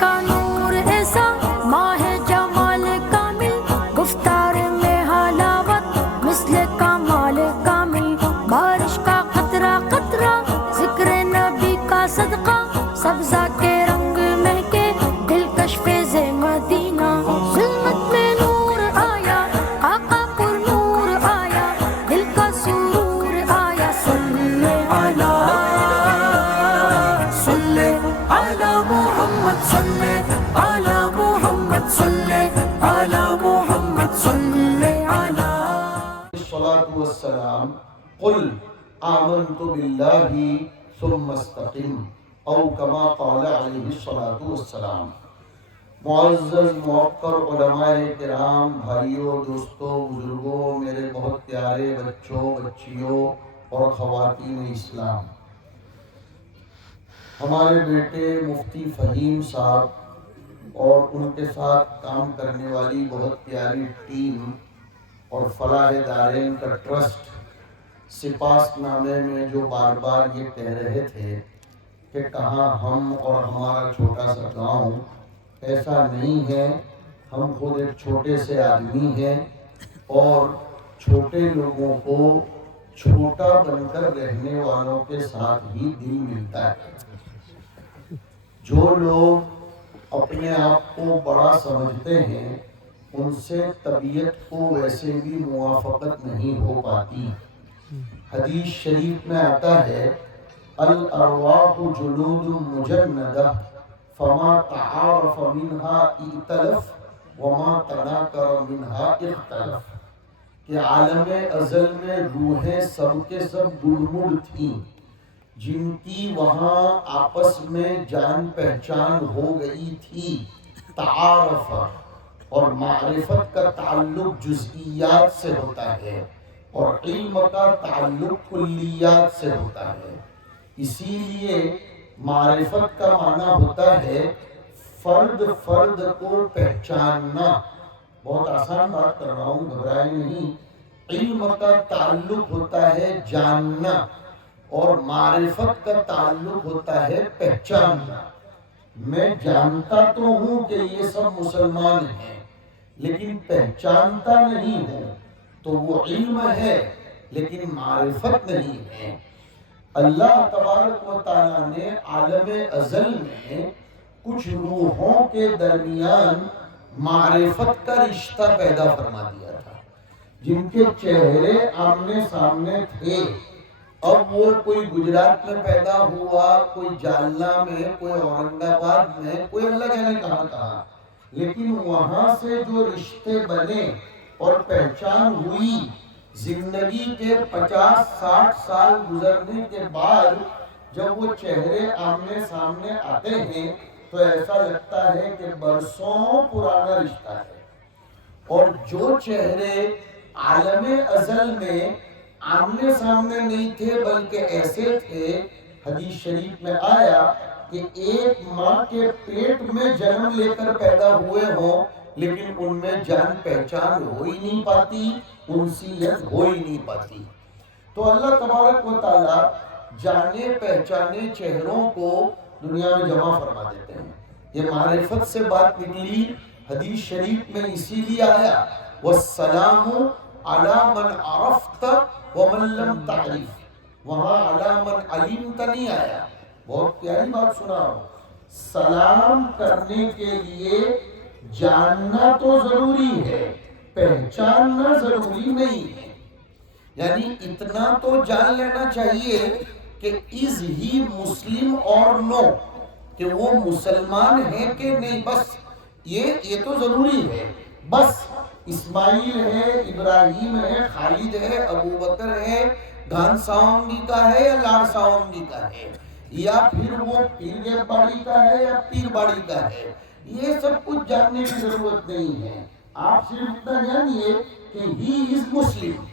کا نور ایسا ماہ جمال کامل، گفتار میں حلاوت مثل کمال کامل، بارش کا قطرہ قطرہ ذکر نبی کا صدقہ، سبزہ کے رنگ مہکے دلکش فیض مدینہ، ظلمت میں نور آیا آقا پر نور آیا، دل کا سرور آیا، صلی علی محمد، صلی علی محمد، صلی علی محمد، صلی علی الصلاة والسلام قل آمنت باللہ ثم استقم او کما قال علیہ الصلاة والسلام۔ معزز موقر علماء کرام، بھائیوں، دوستوں، بزرگوں، میرے بہت پیارے بچوں، بچیوں اور خواتین اسلام، ہمارے بیٹے مفتی فہیم صاحب اور ان کے ساتھ کام کرنے والی بہت پیاری ٹیم اور فلاح دارین کا ٹرسٹ سپاس نامے میں جو بار بار یہ کہہ رہے تھے کہ کہاں ہم اور ہمارا چھوٹا سا گاؤں، ایسا نہیں ہے، ہم خود ایک چھوٹے سے آدمی ہیں اور چھوٹے لوگوں کو چھوٹا بن کر رہنے والوں کے ساتھ ہی دل ملتا ہے۔ جو لوگ اپنے آپ کو بڑا سمجھتے ہیں ان سے طبیعت کو ویسے بھی موافقت نہیں ہو پاتی۔ حدیث شریف میں آتا ہے الارواح جلود مجندہ فما تعارف منها ائتلف وما تناکر منها اختلف، کہ عالم ازل میں روحیں سب کے سب گڑمڑ تھیں، جن کی وہاں آپس میں جان پہچان ہو گئی تھی۔ تعارف اور معرفت کا تعلق جزئیات سے ہوتا ہے اور علم کا تعلق کلیات سے ہوتا ہے۔ اسی لیے معرفت کا معنی ہوتا ہے فرد فرد کو پہچاننا۔ بہت آسان بات کر رہا ہوں، گھبرائے نہیں۔ علم کا تعلق ہوتا ہے جاننا اور معرفت کا تعلق ہوتا ہے پہچاننا۔ میں جانتا تو ہوں کہ یہ سب مسلمان ہیں، لیکن پہچانتا نہیں ہوں، تو وہ علم ہے لیکن معرفت نہیں ہے۔ اللہ تبارک و تعالیٰ نے عالم ازل میں کچھ روحوں کے درمیان معرفت کا رشتہ پیدا فرما دیا تھا، جن کے چہرے آمنے سامنے تھے۔ اب وہ کوئی گجرات میں پیدا ہوا، کوئی جالنا میں، کوئی اورنگ آباد میں، کوئی اللہ جانے کہاں کہاں، لیکن وہاں سے جو رشتے بنے اور پہچان ہوئی، زندگی کے 50-60 سال گزرنے کے بعد جب وہ چہرے آمنے سامنے آتے ہیں تو ایسا لگتا ہے کہ برسوں پرانا رشتہ ہے۔ اور جو چہرے عالم ازل میں آمنے سامنے نہیں تھے بلکہ ایسے تھے، حدیث شریف میں آیا کہ ایک ماں کے پیٹ میں جنم لے کر پیدا ہوئے ہوں لیکن ان میں جان پہچان ہو ہی نہیں پاتی، انسیت ہو ہی نہیں پاتی۔ تو اللہ تبارک و تعالیٰ جانے پہچانے چہروں کو دنیا میں جمع فرما دیتے ہیں۔ یہ معرفت سے بات نکلی، حدیث شریف میں اسی لیے آیا والسلام علی من عرفت ومن لم تعرف، وہاں علی من علمت نہیں آیا۔ بہت پیاری بات سنا ہوں، سلام کرنے کے لیے جاننا تو ضروری ہے، پہچاننا ضروری نہیں ہے۔ یعنی اتنا تو جان لینا چاہیے کہ از ہی مسلم اور نو، کہ وہ مسلمان ہے کہ نہیں، بس یہ تو ضروری ہے۔ بس اسماعیل ہے، ابراہیم ہے، خالد ہے، ابو بکر ہے، گھان ساونگی کا ہے یا لاڑ ساونگی کا ہے، یا پھر وہ پیر باڑی کا ہے یا پیر باڑی کا ہے، یہ سب کچھ جاننے کی ضرورت نہیں ہے۔ آپ صرف اتنا جانیے کہ ہی از مسلم،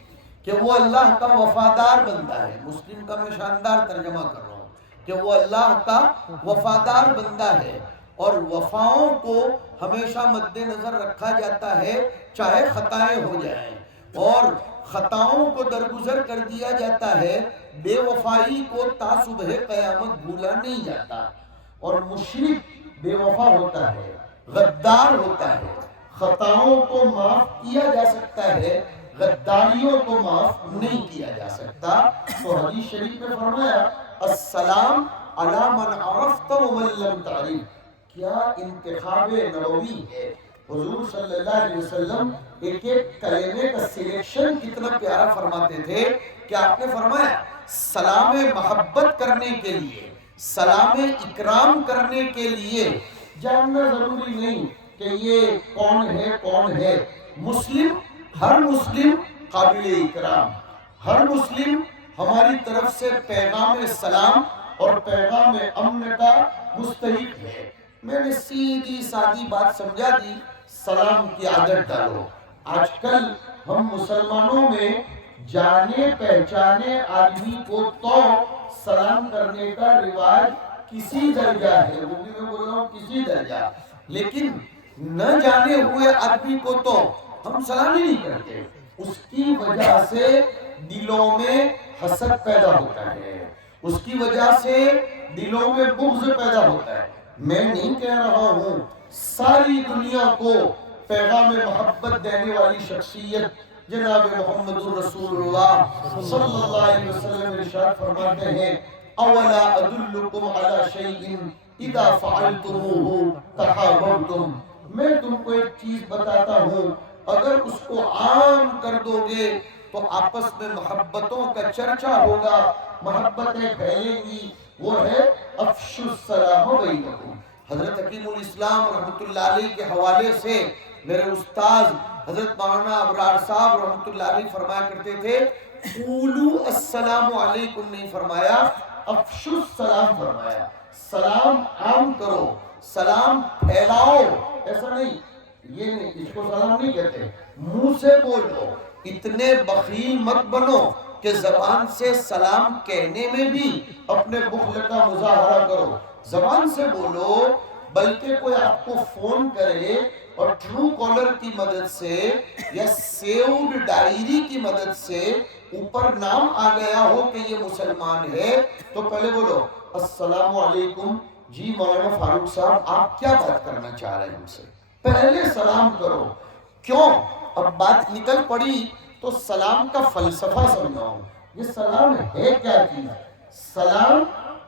کہ وہ اللہ کا وفادار بندہ ہے۔ مسلم کا میں شاندار ترجمہ کر رہا ہوں کہ وہ اللہ کا وفادار بندہ ہے، اور وفاؤں کو ہمیشہ مد نظر رکھا جاتا ہے، چاہے خطائیں ہو جائیں، اور خطاؤں کو درگزر کر دیا جاتا ہے، بے وفائی کو تا صبح قیامت بھولا نہیں جاتا۔ اور مشرک بے وفا ہوتا ہے، غدار ہوتا ہے۔ خطاؤں کو معاف کیا جا سکتا ہے، غداریوں کو معاف نہیں کیا جا سکتا۔ تو حدیث شریف میں فرمایا السلام علی من عرفت ومن لم تعرف۔ کیا انتخاب نبوی ہے، حضور صلی اللہ علیہ وسلم ایک ایک کلمے کا سلیکشن کتنا پیارا فرماتے تھے کہ آپ نے فرمایا سلام محبت کرنے کے لیے، سلام اکرام کرنے کے لیے جاننا ضروری نہیں کہ یہ کون ہے۔ مسلم، ہر مسلم قابل اکرام، ہر مسلم ہماری طرف سے پیغام سلام اور پیغام امن کا مستحق ہے۔ میں نے سیدھی سادی بات سمجھا دی، سلام کی عادت ڈالو۔ آج کل ہم مسلمانوں میں جانے پہچانے آدمی کو تو سلام کرنے کا رواج کسی درجہ ہے، وہ بھی میں بول رہا ہوں کسی درجہ، لیکن نہ جانے ہوئے آدمی کو تو ہم سلام ہی نہیں کرتے۔ اس کی وجہ سے دلوں میں حسد پیدا ہوتا ہے، اس کی وجہ سے دلوں میں بغض پیدا ہوتا ہے۔ میں نہیں کہہ رہا ہوں، ساری دنیا کو پیغام محبت دینے والی شخصیت جناب محمد رسول اللہ صلی اللہ علیہ وسلم ارشاد فرماتے ہیں اولا ادلکم علی شیء اذا فعلتموه تحاببتم۔ میں تم کو ایک چیز بتاتا ہوں، اگر اس کو عام کر دو گے تو آپس میں محبتوں کا چرچا ہوگا، محبتیں پھیلیں گی، وہ ہے افشوا السلام بینکم۔ حضرت حکیم الاسلام رحمۃ اللہ علیہ کے حوالے سے میرے استاذ حضرت مولانا ابرار صاحب رحمۃ اللہ علیہ فرمایا کرتے تھے قولوا السلام علیکم نہیں فرمایا، افشوا السلام فرمایا۔ سلام عام کرو، سلام پھیلاؤ، ایسا نہیں، یہ نہیں، اس کو سلام نہیں کہتے، منہ سے بولو۔ اتنے بخیل مت بنو کہ زبان سے سلام کہنے میں بھی اپنے بخل کا مظاہرہ کرو، زبان سے بولو، بلکہ کوئی آپ کو فون کرے اور ٹرو کالر کی مدد سے یا سیوڈ ڈائری کی مدد سے اوپر نام آ گیا ہو کہ یہ مسلمان ہے، تو پہلے بولو السلام علیکم، جی مولانا فاروق صاحب آپ کیا بات کرنا چاہ رہے ہیں ہم سے، پہلے سلام کرو۔ کیوں؟ اب بات نکل پڑی تو سلام کا فلسفہ سمجھاؤں۔ یہ سلام ہے کیا چیز؟ سلام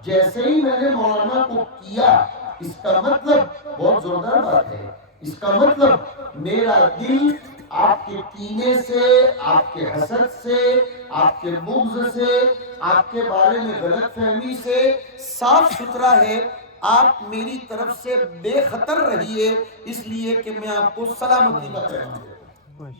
جیسے ہی میں نے مولانا کو کیا، اس کا مطلب بہت زوردار بات ہے، اس کا مطلب میرا دل آپ کے کینے سے، آپ کے حسد سے، آپ کے بغض سے، آپ کے بارے میں غلط فہمی سے صاف ستھرا ہے۔ آپ میری طرف سے بے خطر رہیے، اس لیے کہ میں آپ کو سلامتی کا پیغام دیتا ہوں۔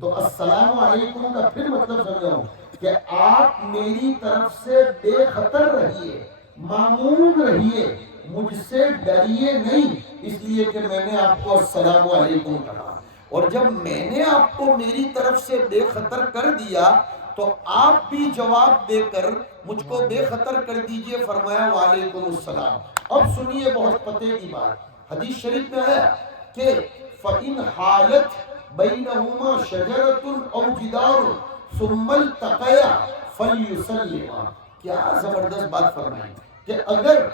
تو السلام علیکم کا پھر مطلب سمجھاؤں کہ آپ میری طرف سے بے خطر رہیے، معمون رہیے، مجھ سے ڈریے نہیں، اس لیے کہ میں نے آپ کو السلام علیکم کہا۔ اور جب میں نے آپ کو میری طرف سے بے خطر کر دیا تو آپ بھی جواب دے کر مجھ کو بے خطر کر دیجئے، فرمایا وعلیکم السلام۔ اب سنیے بہت پتے کی بات، حدیث شریف میں آیا کہ فَإِنْ حَالَتْ بَيْنَهُمَا شَجَرَةٌ أَوْ جِدَارٌ ثُمَّ الْتَقَيَا فَلْيُسَلِّمَا۔ کیا زبردست بات فرمائی کہ اگر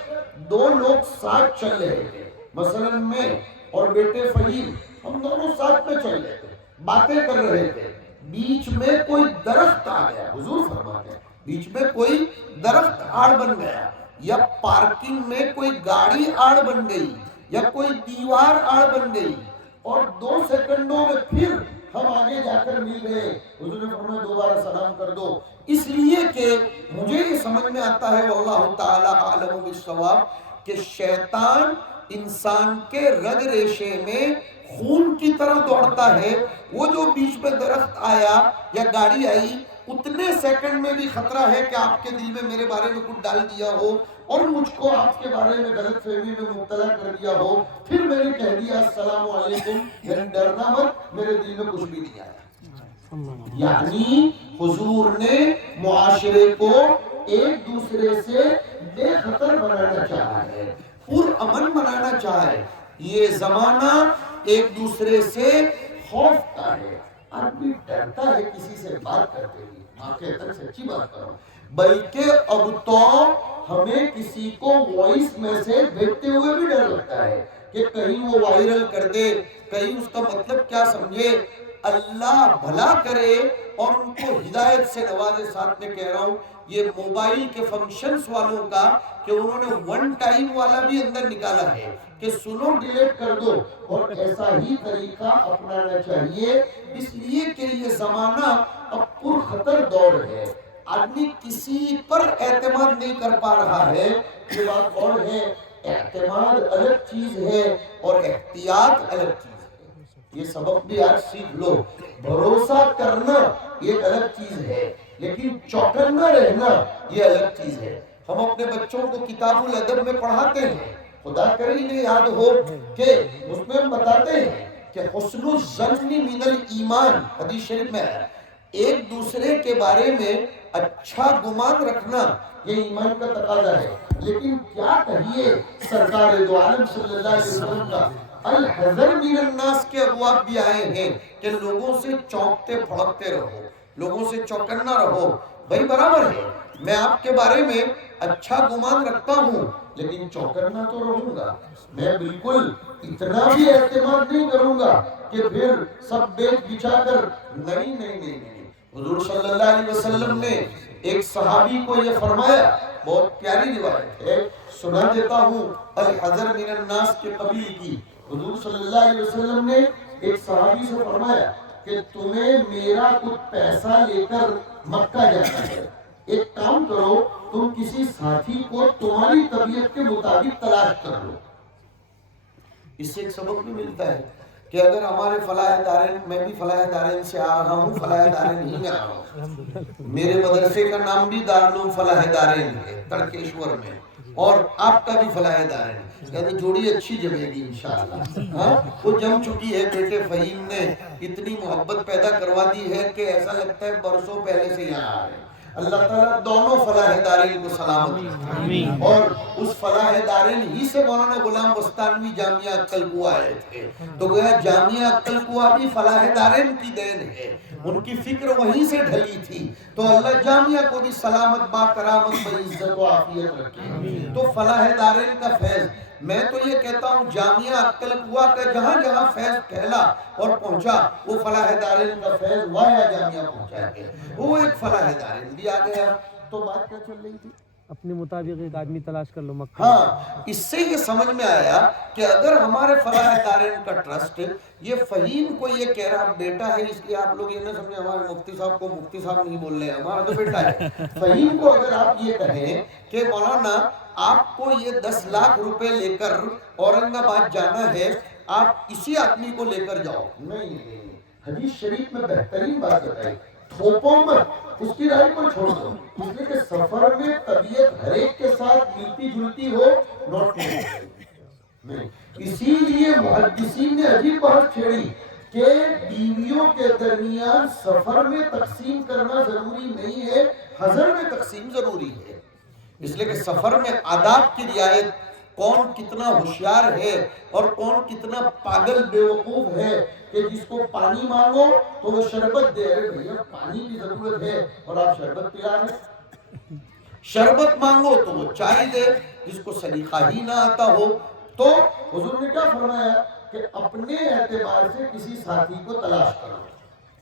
دو لوگ ساتھ چل رہے تھے، مثلا میں اور بیٹے فہیم، ہم دونوں ساتھ میں چل رہے تھے، باتیں کر رہے تھے، بیچ میں کوئی درخت آ گیا، حضور فرماتے ہیں بیچ میں کوئی درخت آڑ بن گیا، یا پارکنگ میں کوئی گاڑی آڑ بن گئی، یا کوئی دیوار آڑ بن گئی، اور 2 سیکنڈوں میں پھر ہم آگے جا کر مل گئے، حضور نے فرمایا دوبارہ سلام کر دو، اس لیے کہ مجھے یہ سمجھ میں آتا ہے واللہ تعالی عالم بالصواب کہ شیطان انسان کے رگ ریشے میں خون کی طرح دوڑتا ہے۔ وہ جو بیچ میں درخت آیا یا گاڑی آئی، اتنے سیکنڈ میں بھی خطرہ ہے کہ آپ کے دل میں میرے بارے میں کچھ ڈال دیا ہو اور مجھ کو آپ کے بارے میں غلط فہمی میں مبتلا کر دیا ہو، پھر میں نے کہہ دیا السلام علیکم، یعنی ڈرنا مت، میرے دل میں کچھ بھی نہیں آیا۔ یعنی حضور نے معاشرے کو ایک دوسرے سے بے خطر بنانا چاہا ہے، پر امن بنانا چاہا ہے۔ یہ زمانہ ایک دوسرے سے خوف کا ہے، آدمی ڈرتا ہے کسی سے بات کرتے ہوئے، واقعی سچی بات کرو، بلکہ اب تو ہمیں کسی کو وائس میسج بھیجتے ہوئے بھی ڈر لگتا ہے کہ کہیں وہ وائرل کر دے، کہیں اس کا مطلب کیا سمجھے۔ اللہ بھلا کرے اور ان کو ہدایت سے نوازے۔ ساتھ میں کہہ رہا ہوں یہ موبائل کے فنکشنز والوں کا کہ انہوں نے ون ٹائم والا بھی اندر نکالا ہے کہ سنو ڈیلیٹ کر دو، اور ایسا ہی طریقہ اپنانا چاہیے، اس لیے کہ یہ زمانہ اب پرخطر دور ہے۔ آدمی کسی پر اعتماد نہیں کر پا رہا ہے، یہ بات اور ہے۔ اعتماد الگ چیز ہے اور احتیاط الگ چیز ہے۔ یہ سبق بھی آج سیکھ لو۔ بھروسہ کرنا یہ الگ چیز ہے، لیکن چوکنا رہنا یہ الگ چیز ہے۔ ہم اپنے بچوں کو کتاب الادب میں پڑھاتے ہیں، خدا کرے انہیں یاد ہو کہ اس میں ہم بتاتے ہیں کہ حسن الظن من الایمان، حدیث شریف میں ہے ایک دوسرے کے بارے میں اچھا گمان رکھنا یہ ایمان کا تقاضا ہے۔ لیکن کیا کہیے سرکار دو عالم صلی اللہ علیہ وسلم کا الحذر من الناس کے ابواب بھی آئے ہیں کہ لوگوں سے چونکتے پھڑکتے رہو، لوگوں سے چوکنا رہو۔ بھائی برابر ہے، میں آپ کے بارے میں اچھا گمان رکھتا ہوں لیکن چوکنا تو رہوں گا، میں بالکل اتنا بھی اعتماد نہیں کروں گا کہ پھر سب بیچ بچا کر نہیں نہیں نہیں نہیں۔ حضور صلی اللہ علیہ وسلم نے ایک صحابی کو یہ فرمایا، بہت پیاری روایت ہے، سنا دیتا ہوں الحذر من الناس کے قبیل کی۔ حضور صلی اللہ علیہ وسلم نے ایک صحابی سے فرمایا کہ تمہیں میرا کچھ پیسہ لے کر مکہ جانا ہے، ایک کام کرو تم کسی ساتھی کو تمہاری طبیعت کے مطابق تلاش کر لو۔ اس سے ایک سبق بھی ملتا ہے کہ اگر ہمارے فلاح دارین، میں بھی فلاح دارین سے آ رہا ہوں، فلاح دارین ہی میں آ رہا ہوں، میرے مدرسے کا نام بھی دارالعلوم فلاح دارین ہے تڑکیشور میں، اور آپ کا بھی فلاح دارین، یعنی جوڑی اچھی جمے گی انشاءاللہ۔ وہ جم چکی ہے، بیٹے فہیم نے اتنی محبت پیدا کروا دی ہے کہ ایسا لگتا ہے برسوں پہلے سے یہاں آ رہے ہیں۔ اللہ تعالیٰ دونوں فلاح دارین کو سلامت رکھے، اور اس فلاح دارین ہی سے مولانا غلام بستانوی جامعہ عقل کوہ آئے تھے، تو گویا جامعہ عقل کوہ بھی فلاح دارین کی دین ہے، ان کی فکر وہیں سے ڈھلی تھی، تو اللہ جامعہ کو بھی سلامت با کرامت بعزت و عافیت رکھے۔ تو فلاح دارین کا فیض، میں تو یہ کہتا ہوں جامعہ عقل کوہ کا جہاں جہاں فیض پھیلا اور پہنچا، وہ فلاح دارین کا فیض وایا جامعہ پہنچا گیا، وہ ایک فلاح دارین بھی آ گیا۔ تو بات کیا چل رہی تھی؟ اپنے مطابق ایک آدمی تلاش کر لو مکہ۔ ہاں، اس سے یہ سمجھ میں آیا کہ اگر ہمارے فلاح دارین کا ٹرسٹ یہ فہیم کو یہ کہہ رہا بیٹا ہے، اس لیے آپ لوگ یہ نہ سمجھیں ہمارے مفتی صاحب کو مفتی صاحب نہیں بول رہے ہیں، ہمارا تو بیٹا ہے۔ فہیم کو اگر آپ یہ کہیں کہ مولانا آپ کو یہ 10 لاکھ روپے لے کر اورنگ آباد جانا ہے، آپ اسی آدمی کو لے کر جاؤ، نہیں نہیں، حدیث شریف میں بہترین بات بتائی، تھوپوں مت، اس کی رائے کو چھوڑ دو، اس لیے کہ سفر میں طبیعت ہر ایک کے ساتھ ملتی جلتی ہو، نوٹ نہیں۔ اسی لیے محدثین نے عجیب بات چھیڑی کہ بیویوں کے درمیان سفر میں تقسیم کرنا ضروری نہیں ہے، حضر میں تقسیم ضروری ہے، اس لیے کہ سفر میں آداب کی رعایت، کون کتنا ہوشیار ہے اور کون کتنا پاگل بیوقوف ہے کہ جس کو پانی مانگو تو وہ شربت دے، ارے بھیا پانی کی ضرورت ہے اور آپ شربت پلا رہے ہیں، شربت مانگو تو وہ چائے دے، جس کو سلیقہ ہی نہ آتا ہو۔ تو حضور نے کیا فرمایا کہ اپنے اعتبار سے کسی ساتھی کو تلاش کرو۔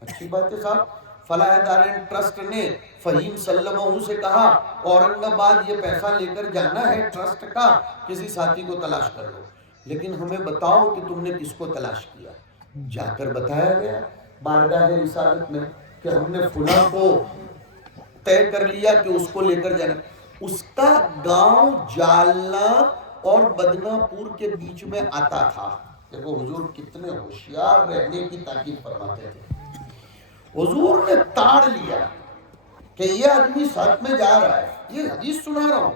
اچھی بات ہے صاحب، فلاح دارین ٹرسٹ نے فہیم صلی اللہ علیہ وسلم سے کہا اورنگ آباد یہ پیسہ لے کر جانا ہے ٹرسٹ کا، کسی ساتھی کو تلاش کر لو، لیکن ہمیں بتاؤ کہ تم نے کس کو تلاش کیا۔ جا کر بتایا گیا بارگاہ رسالت میں کہ ہم نے فلاں کو طے کر لیا کہ اس کو لے کر جانا۔ اس کا گاؤں جالنا اور بدنا پور کے بیچ میں آتا تھا۔ دیکھو حضور کتنے ہوشیار رہنے کی تاکید فرماتے تھے۔ حضور نے تاڑ لیا کہ یہ آدمی ساتھ میں جا رہا ہے، یہ حدیث سنا رہا ہوں،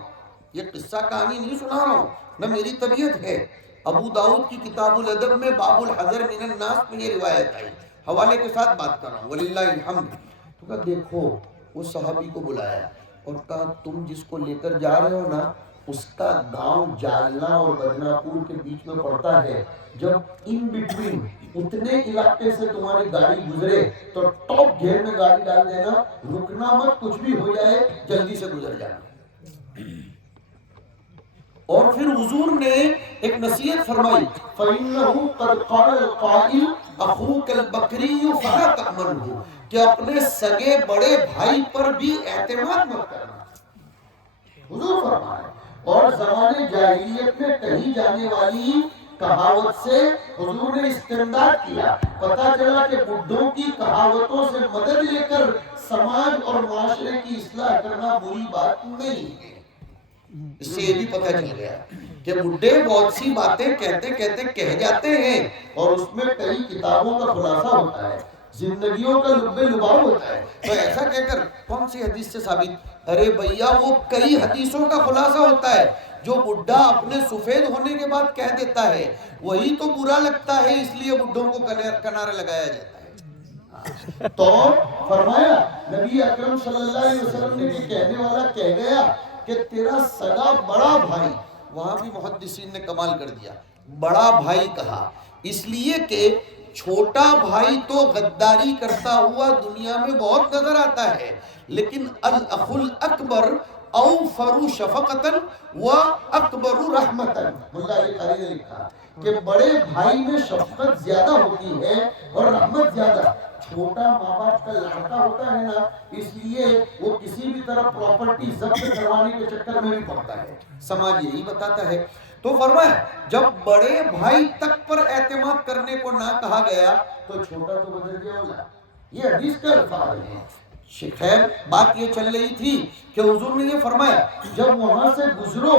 یہ قصہ کہانی نہیں سنا رہا ہوں، نہ میری طبیعت ہے۔ ابو داؤد کی کتاب الادب میں باب الحذر من الناس میں یہ روایت آئی، حوالے کے ساتھ بات کر رہا ہوں، وللہ الحمد۔ تو کہا دیکھو، وہ صحابی کو بلایا اور کہا تم جس کو لے کر جا رہے ہو نا، اس کا گاؤں جالنا اور بدناپور کے بیچ میں پڑتا ہے. جب ان بٹوین اتنے علاقے سے تمہاری گاڑی گزرے تو ٹاپ گیئر میں گاڑی ڈال دینا, رکنا مت, کچھ بھی ہو جائے جلدی سے گزر جانا. اور پھر حضور نے ایک نصیحت فرمائی, فَإِنَّهُ قَدْ قَالَ الْقَائِلُ أَخُوكَ الْبَكْرِيُّ فَلَا تَأْمَنْهُ, کہ اپنے سگے بڑے بھائی پر بھی اعتماد مت کرنا. حضور فرمائے. اور زمانے جاہلیت میں کہی جانے والی کہاوت سے حضور نے استمداد کیا. پتا چلا کہ بڈھوں کی کہاوتوں سے مدد لے کر سماج اور معاشرے کی اصلاح کرنا بری بات نہیں ہے. اس سے یہ بھی پتہ چل گیا کہ بڈھے بہت سی باتیں کہتے کہتے کہہ جاتے ہیں اور اس میں کئی کتابوں کا خلاصہ ہوتا ہے, زندگیوں کا لب لباب ہوتا ہے. تو ایسا کہہ کر کون سی حدیث سے ثابت؟ ارے بھیا وہ کئی حدیثوں کا خلاصہ ہوتا ہے جو بڈھا اپنے سفید ہونے کے بعد کہہ دیتا ہے, وہی تو برا لگتا ہے, اس لیے بڈھوں کو کنارے لگایا جاتا ہے. تو فرمایا نبی اکرم صلی اللہ علیہ وسلم نے کہ کہنے والا کہہ گیا کہ تیرا سگا بڑا بھائی, وہاں بھی محدثین نے کمال کر دیا, بڑا بھائی کہا اس لیے کہ چھوٹا بھائی تو غداری کرتا ہوا دنیا میں بہت نظر آتا ہے, لیکن الاخ الاکبر اوفر شفقتاً و اکبر رحمتاً. ملا علی قاری نے لکھا کہ بڑے بھائی میں شفقت زیادہ ہوتی ہے اور رحمت زیادہ. چھوٹا ماں باپ کا لڑکا ہوتا ہے نا, اس لیے وہ کسی بھی طرح پراپرٹی ضبط کروانے کے چکر میں بھی پڑتا ہے, سماج یہی بتاتا ہے. تو فرمایا جب بڑے بھائی تک پر اعتماد کرنے کو نہ کہا گیا تو چھوٹا تو بدل گیا ہوگا. یہ حدیث کے الفاظ ہیں. خیر بات یہ چل رہی تھی کہ حضور نے یہ فرمایا جب وہاں سے گزرو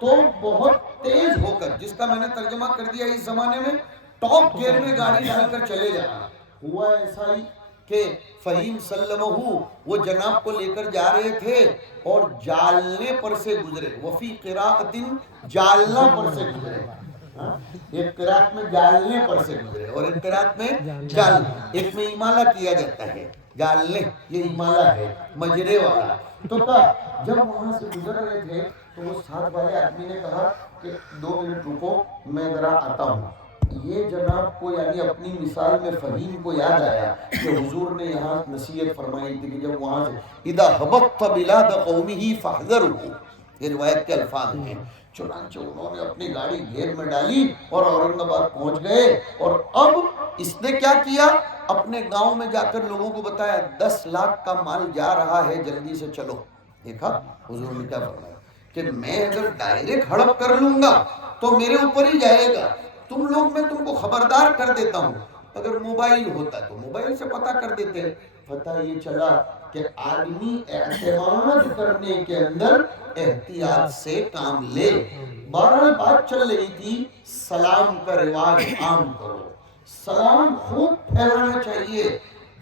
تو بہت تیز ہو کر, جس کا میں نے ترجمہ کر دیا اس زمانے میں ٹاپ گیئر میں گاڑی ڈال کر چلے جانا. ہوا ایسا ہی کہ فہیم سلمہ وہ جناب کو لے کر جا رہے تھے اور جالنے پر سے گزرے. وفی قراءت جالنا پر سے گزرے, ایک قراءت میں جالنے پر سے گزرے اور ایک قراءت میں جال, ایک میں امالہ کیا جاتا ہے, جالنے یہ امالہ ہے مجرے والا. تو جب وہاں سے گزر رہے تھے تو وہ ساتھ والے آدمی نے کہا کہ 2 منٹ رکو میں ذرا آتا ہوں. یہ جناب کو یعنی اپنی مثال میں فہیم کو یاد آیا کہ حضور نے یہاں نصیحت فرمائی تھی کہ جب وہاں سے اذا حبطت بلاد قومه فاحذره, یہ روایت کے الفاظ ہیں. چنانچہ انہوں نے اپنی گاڑی گھیر میں ڈالی اور اورنگ آباد پہنچ گئے. اور اب اس نے کیا کیا, اپنے گاؤں میں جا کر لوگوں کو بتایا 10 لاکھ کا مال جا رہا ہے, جلدی سے چلو. دیکھا حضور نے کیا فرمایا کہ میں اگر ڈائریکٹ ہڑپ کر لوں گا تو میرے اوپر ہی جائے گا, تم لوگ میں تم کو خبردار کر دیتا ہوں. اگر موبائل ہوتا تو موبائل سے پتہ کر دیتے. پتہ یہ چلا کہ آدمی اعتماد کرنے کے اندر احتیاط سے کام لے. بہرحال بات چل رہی تھی سلام کا رواج عام کرو, سلام خوب پھیلانا چاہیے.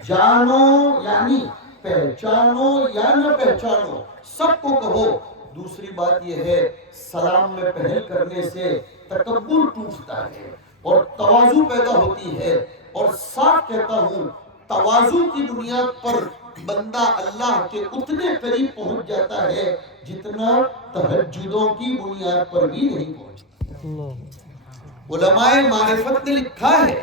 جانو یعنی پہچانو یا نہ پہچانو سب کو کہو. دوسری بات یہ ہے سلام میں پہل کرنے سے تکبر ٹوٹتا ہے اور تواضع پیدا ہوتی ہے. اور صاف کہتا ہوں تواضع کی بنیاد پر بندہ اللہ کے اتنے قریب پہنچ جاتا ہے جتنا تہجدوں کی بنیاد پر بھی نہیں پہنچتا. علماء معرفت نے لکھا ہے,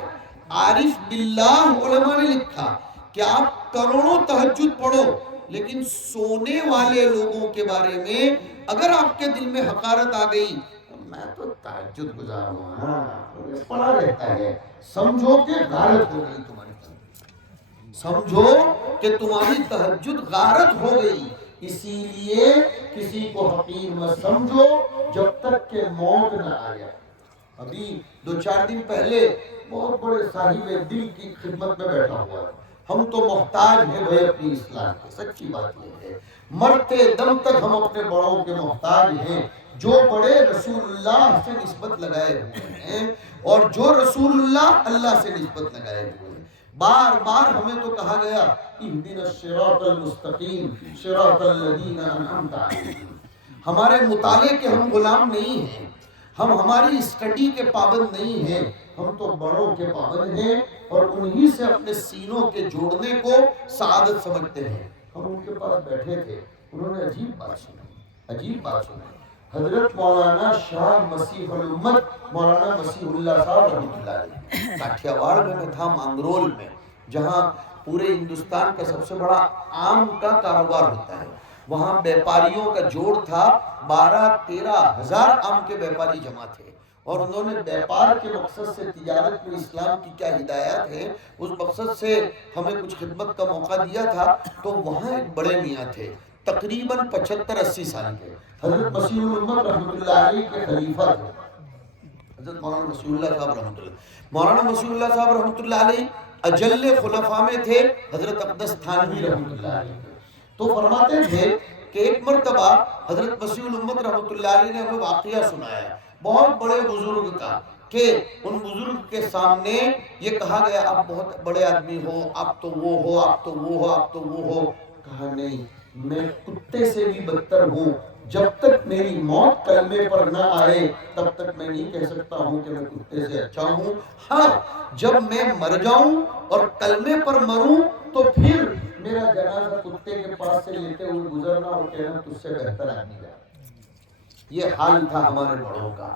عارف باللہ علماء نے لکھا کہ آپ کروڑوں تہجد پڑھو لیکن سونے والے لوگوں کے بارے میں اگر آپ کے دل میں حقارت آ گئی, میں تو تہجد گزار ہوں پڑھا رہتا ہے, سمجھو کہ غارت ہو گئی تمہاری, سمجھو کہ تمہاری تہجد غارت ہو گئی. اسی لیے کسی کو حقیر مت سمجھو جب تک کہ موت نہ آ جائے. ابھی 2-4 دن پہلے بہت بڑے صاحب دل کی خدمت میں بیٹھا ہوا ہے. ہم تو محتاج ہیں بھائی اپنی اصلاح کے, سچی بات یہ ہے. مرتے دم تک ہم اپنے بڑوں کے محتاج ہیں جو بڑے رسول اللہ سے نسبت لگائے ہوئے ہیں اور جو رسول اللہ اللہ سے نسبت لگائے ہوئے ہیں. بار بار ہمیں تو کہا گیا اهدنا الصراط المستقیم صراط الذین انعمت علیہم. ہمارے مطالعے کے ہم غلام نہیں ہیں, ہم ہماری اسٹڈی کے پابند نہیں ہیں, ہم تو بڑوں کے پابند ہیں اور انہی سے اپنے سینوں کے جوڑنے کو سعادت سمجھتے ہیں. ہم ان کے پاس بیٹھے تھے, انہوں نے عجیب بات سنائی. حضرت مولانا شاہ مسیح الامت مولانا مسیح اللہ صاحب رحمۃ اللہ علیہ کاٹھیاواڑ میں تھا، مانگرول میں، جہاں پورے ہندوستان کا سب سے بڑا آم کا کاروبار ہوتا ہے، وہاں بیپاریوں کا جوڑ تھا، 12-13 ہزار آم کے بیپاری جمع تھے، اور انہوں نے بیپار کے مقصد سے تجارت میں اسلام کی کیا ہدایات ہیں اس مقصد سے ہمیں کچھ خدمت کا موقع دیا تھا۔ تو وہاں ایک بڑے میاں تھے، تقریباً 75-80 سال کے، حضرت مسیح الامت رحمۃ اللہ علیہ کے خلیفہ تھے، حضرت مولانا مسیح اللہ صاحب رحمۃ اللہ۔ مولانا مسیح اللہ صاحب رحمۃ اللہ علیہ اجل خلفاء میں تھے، حضرت اقدس تھانوی رحمۃ اللہ علیہ۔ تو فرماتے تھے کہ ایک مرتبہ حضرت مسیح الامت رحمۃ اللہ علیہ نے ہمیں واقعہ سنایا بہت بڑے بزرگ کا، کہ ان بزرگ کے سامنے یہ کہا گیا آپ بہت بڑے آدمی ہو، آپ تو وہ ہو، آپ تو وہ ہو، آپ تو وہ ہو۔ کہا نہیں، میں کتے سے بھی بدتر ہوں، جب تک میری موت کلمے پر نہ آئے تب تک میں نہیں کہہ سکتا ہوں کہ میں کتے سے اچھا ہوں۔ ہاں، جب میں مر جاؤں اور کلمے پر مروں تو پھر میرا جنازہ کتے کے پاس سے لیتے ہوئے گزرنا اور کہنا تجھ سے بہتر آدمی ہے۔ یہ حال تھا ہمارے بڑوں کا۔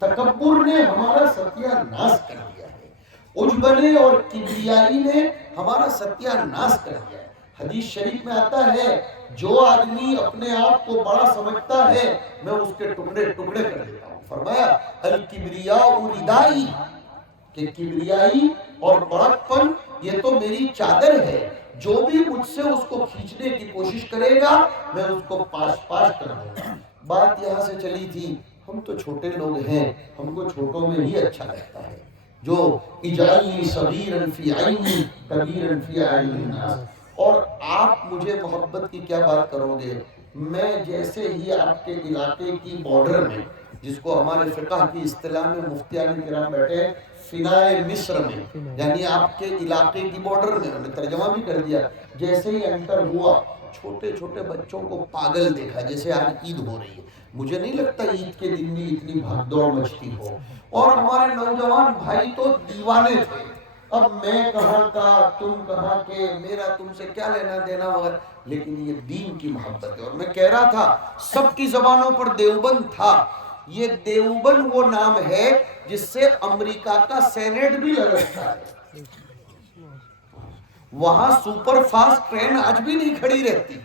تکبر نے ہمارا ستیہ ناش کر دیا ہے، عجب اور کبریائی نے ہمارا ستیہ ناش کر دیا ہے۔ حدیث شریف میں آتا ہے جو آدمی اپنے آپ کو بڑا سمجھتا ہے میں اس کے ٹکڑے ٹکڑے کر دیتا ہوں۔ فرمایا الکبریاء ردائی، کہ کبریائی اور بڑکپن یہ تو میری چادر ہے، جو بھی مجھ سے اس کو کھینچنے کی کوشش کرے گا میں اس کو پاش پاش کر دوں گا۔ بات یہاں سے چلی تھی، ہم تو چھوٹے لوگ ہیں، ہم کو چھوٹوں میں ہی اچھا لگتا ہے، جو اجعلنی صغیرا فی عینی کبیرا فی اعین الناس۔ اور آپ مجھے محبت کی کیا بات کرو گے، میں جیسے ہی آپ کے علاقے کی بارڈر میں، جس کو ہمارے فقہ کی اصطلاح میں مفتیان کرام بیٹھے فنائے مصر میں، یعنی آپ کے علاقے کی بارڈر میں، انہوں نے ترجمہ بھی کر دیا، جیسے ہی انٹر ہوا چھوٹے چھوٹے بچوں کو پاگل دیکھا، جیسے آج عید ہو رہی ہے۔ مجھے نہیں لگتا عید کے دن بھی اتنی بھاگ دوڑ مچتی ہو، اور ہمارے نوجوان بھائی تو دیوانے تھے، اب میں کہاں کا تم کہاں کے، میرا تم سے کیا لینا دینا وغیرہ، لیکن یہ دین کی محبت ہے۔ اور میں کہہ رہا تھا سب کی زبانوں پر دیوبند تھا، یہ دیوبند وہ نام ہے جس سے امریکہ کا سینیٹ بھی لگتا ہے، وہاں سپر فاسٹ ٹرین آج بھی نہیں کھڑی رہتی،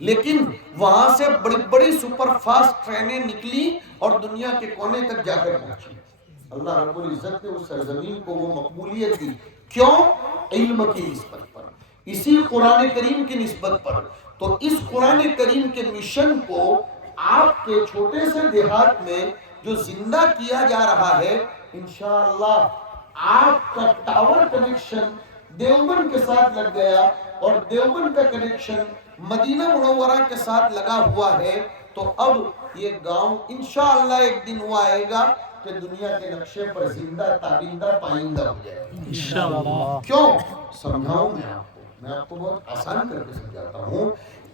لیکن وہاں سے بڑی بڑی سپر فاسٹ ٹرینیں نکلی اور دنیا کے کونے تک جا کر پہنچی۔ اللہ رب العزت نے اس سرزمین کو وہ مقبولیت دی، کیوں؟ علم کی نسبت پر، اسی قرآن کریم کی نسبت پر۔ تو اس قرآن کریم کے مشن کو آپ کے چھوٹے سے دیہات میں جو زندہ کیا جا رہا ہے، انشاءاللہ آپ کا ٹاور کنیکشن دیوبند کے ساتھ لگ گیا اور دیوبند کا کنیکشن مدینہ منورہ کے ساتھ لگا ہوا ہے، تو اب یہ گاؤں انشاءاللہ ایک دن ہوا آئے گا کہ دنیا کے نقشے پر زندہ تابندہ پائندہ ہو جائے گا انشاءاللہ۔ کیوں؟ سمجھاؤں میں آپ کو بہت آسان کر کے سمجھاتا ہوں۔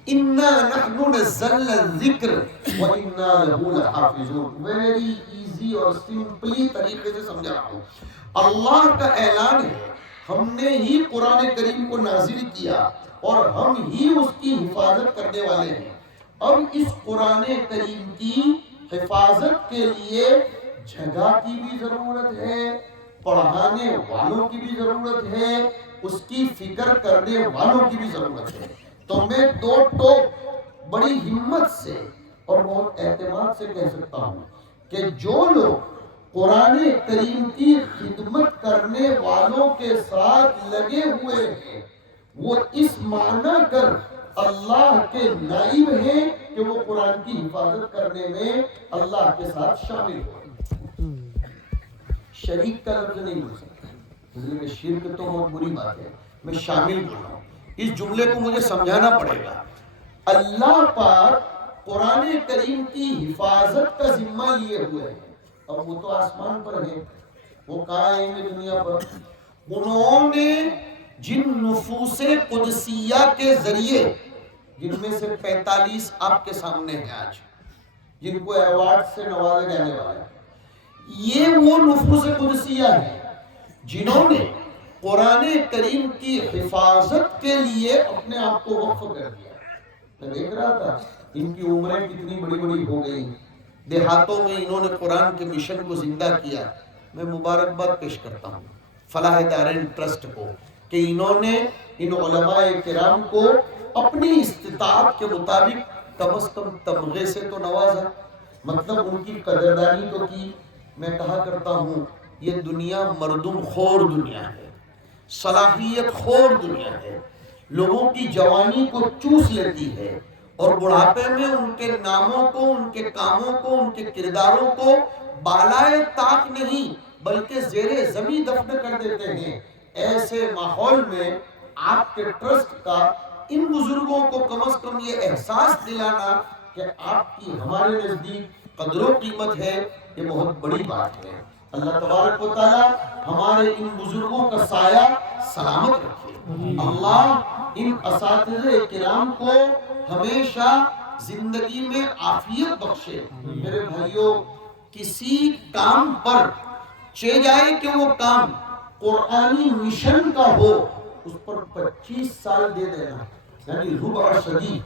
اِنَّا نَحْنُ نَزَّلْنَا الذِّكْرَ وَإِنَّا لَهُ لَحَافِظُونَ۔ ویری ایزی اور سمپلی طریقے سے سمجھا ہوں۔ اللہ کا اعلان ہے ہم نے ہی قرآن کریم کو نازل کیا اور ہم ہی اس کی حفاظت کرنے والے ہیں۔ اب اس قرآن کریم کی حفاظت کے لیے جگہ کی بھی ضرورت ہے، پڑھانے والوں کی بھی ضرورت ہے، اس کی فکر کرنے والوں کی بھی ضرورت ہے۔ تو میں دو ٹوک بڑی ہمت سے اور بہت اعتماد سے کہہ سکتا ہوں کہ جو لوگ قرآن کریم کی خدمت کرنے والوں کے ساتھ لگے ہوئے ہیں، وہ اس معنی کر اللہ کے نائب ہیں کہ وہ قرآن کی حفاظت کرنے میں اللہ کے ساتھ شامل ہو۔ شریک کا لفظ نہیں بول سکتا، شرک تو بہت بری بات ہے، میں شامل بول رہا ہوں۔ اس جملے کو مجھے سمجھانا پڑے گا۔ اللہ پاک قرآن کریم کی حفاظت کا ذمہ لیے ہوئے ہیں، اب وہ تو آسمان پر ہے، وہ کہاں آئیں گے دنیا پر؟ انہوں نے جن نفوس قدسیہ کے ذریعے، جن میں سے 45 آپ کے سامنے ہیں آج، جن کو ایوارڈ سے نوازے جانے والے، یہ وہ نفوس قدسیہ ہیں جنہوں نے قرآن کریم کی حفاظت کے لیے اپنے آپ کو وقف کر دیا۔ میں دیکھ رہا تھا ان کی عمریں کتنی بڑی بڑی ہو گئی، دیہاتوں میں انہوں نے قرآن کے مشن کو زندہ کیا. میں مبارکباد پیش کرتا ہوں فلاح دارین ٹرسٹ کو کہ انہوں نے ان علماء کرام کو اپنی استطاعت کے مطابق کم از کم تمغے سے تو نوازا، مطلب ان کی قدردانی تو کی. میں کہا کرتا ہوں یہ دنیا مردم خور دنیا ہے، صلاحیت خور دنیا ہے، لوگوں کی جوانی کو چوس لیتی ہے اور بڑھاپے میں ان کے ناموں کو، ان کے کاموں کو، ان کے کرداروں کو بالائے طاق نہیں بلکہ زیر زمین دفن کر دیتے ہیں. ایسے ماحول میں آپ کے ٹرسٹ کا ان بزرگوں کو کم از کم یہ احساس دلانا کہ آپ کی ہمارے نزدیک قدر و قیمت ہے، یہ بہت بڑی بات ہے. اللہ تبارک و تعالی ہمارے ان بزرگوں کا سایہ سلامت رکھے. اللہ ان اساتذہ کرام کو ہمیشہ زندگی میں عافیت بخشے. میرے بھائیوں، کسی کام پر چہ جائے کہ وہ کام قرآنی مشن کا ہو، اس پر 25 سال دے دینا، یعنی ربع صدی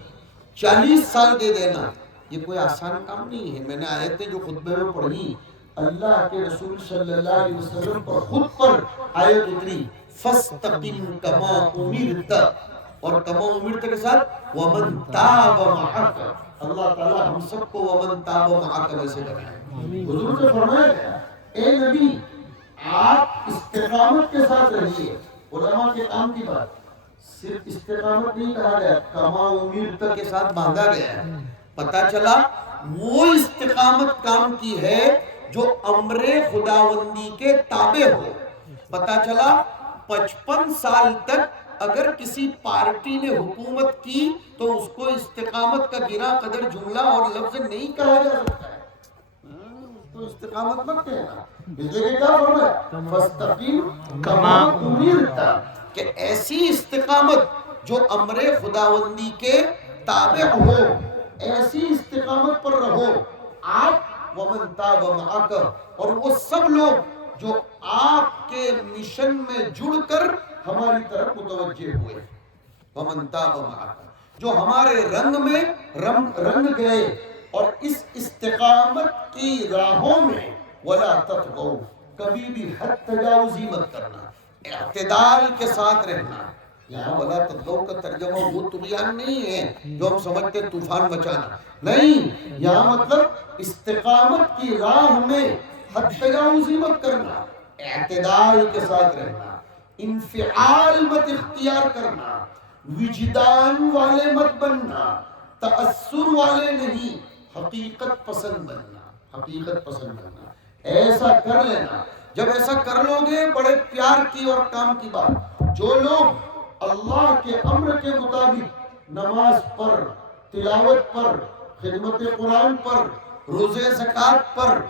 40 سال دے دینا، یہ کوئی آسان کام نہیں ہے. میں نے آیتیں جو خطبے میں پڑھی، اللہ کے رسول صلی اللہ علیہ وسلم پر خود پر آیت اتری فَاسْتَقِمْ كَمَا أُمِرْتَ، اور کما امرت کے ساتھ وَمَنْ تَابَ مَعَكَ. اللہ تعالیٰ ہم سب کو وَمَنْ تَابَ مَعَكَ ویسے بنائے. حضور سے فرمایا گیا اے نبی آپ استقامت کے ساتھ رہیے. علماء کے کام کی بات صرف استقامت نہیں کہا گیا، کما امرت کے ساتھ باندھا گیا ہے. پتہ چلا وہ استقامت کام کی ہے جو امر خداوندی کے تابع ہو. پتہ چلا 55 سال تک اگر کسی پارٹی نے حکومت کی تو اس کو استقامت کا گرا قدر جملہ اور لفظ نہیں کہا جا سکتا ہے. تو استقامت مت کہنا، اس لیے کیا فرمایا فَاسْتَقِمْ كَمَا أُمِرْتَ، کہ ایسی استقامت جو امر خداوندی کے تابع ہو، ایسی استقامت پر رہو آپ. وَمَنْ تَابَ مَعَكَ، اور وہ سب لوگ جو آپ کے مشن میں جڑ کر ہماری طرف متوجہ ہوئے. وَمَنْ تَابَ مَعَكَ، جو ہمارے رنگ میں رنگ گئے اور اس استقامت کی راہوں میں وَلَا تَطْغَوْا، کبھی بھی حد تجاوزی مت کرنا، اعتدال کے ساتھ رہنا. یہاں وَلَا تَطْغَوْا کا ترجمہ وہ طغیان نہیں ہے جو ہم سمجھتے طوفان مچانا، نہیں. یہاں مطلب استقامت کی راہ میں حد تجاوزی مت کرنا، اعتدال کے ساتھ رہنا، انفعال مت اختیار کرنا، وجدان والے مت بننا، تأثر والے نہیں، حقیقت پسند بننا. حقیقت پسند بننا، ایسا کر لینا. جب ایسا کر لو گے، بڑے پیار کی اور کام کی بات، جو لوگ اللہ کے امر کے مطابق نماز پر، تلاوت پر، خدمت قرآن پر، روزے زکوٰۃ پر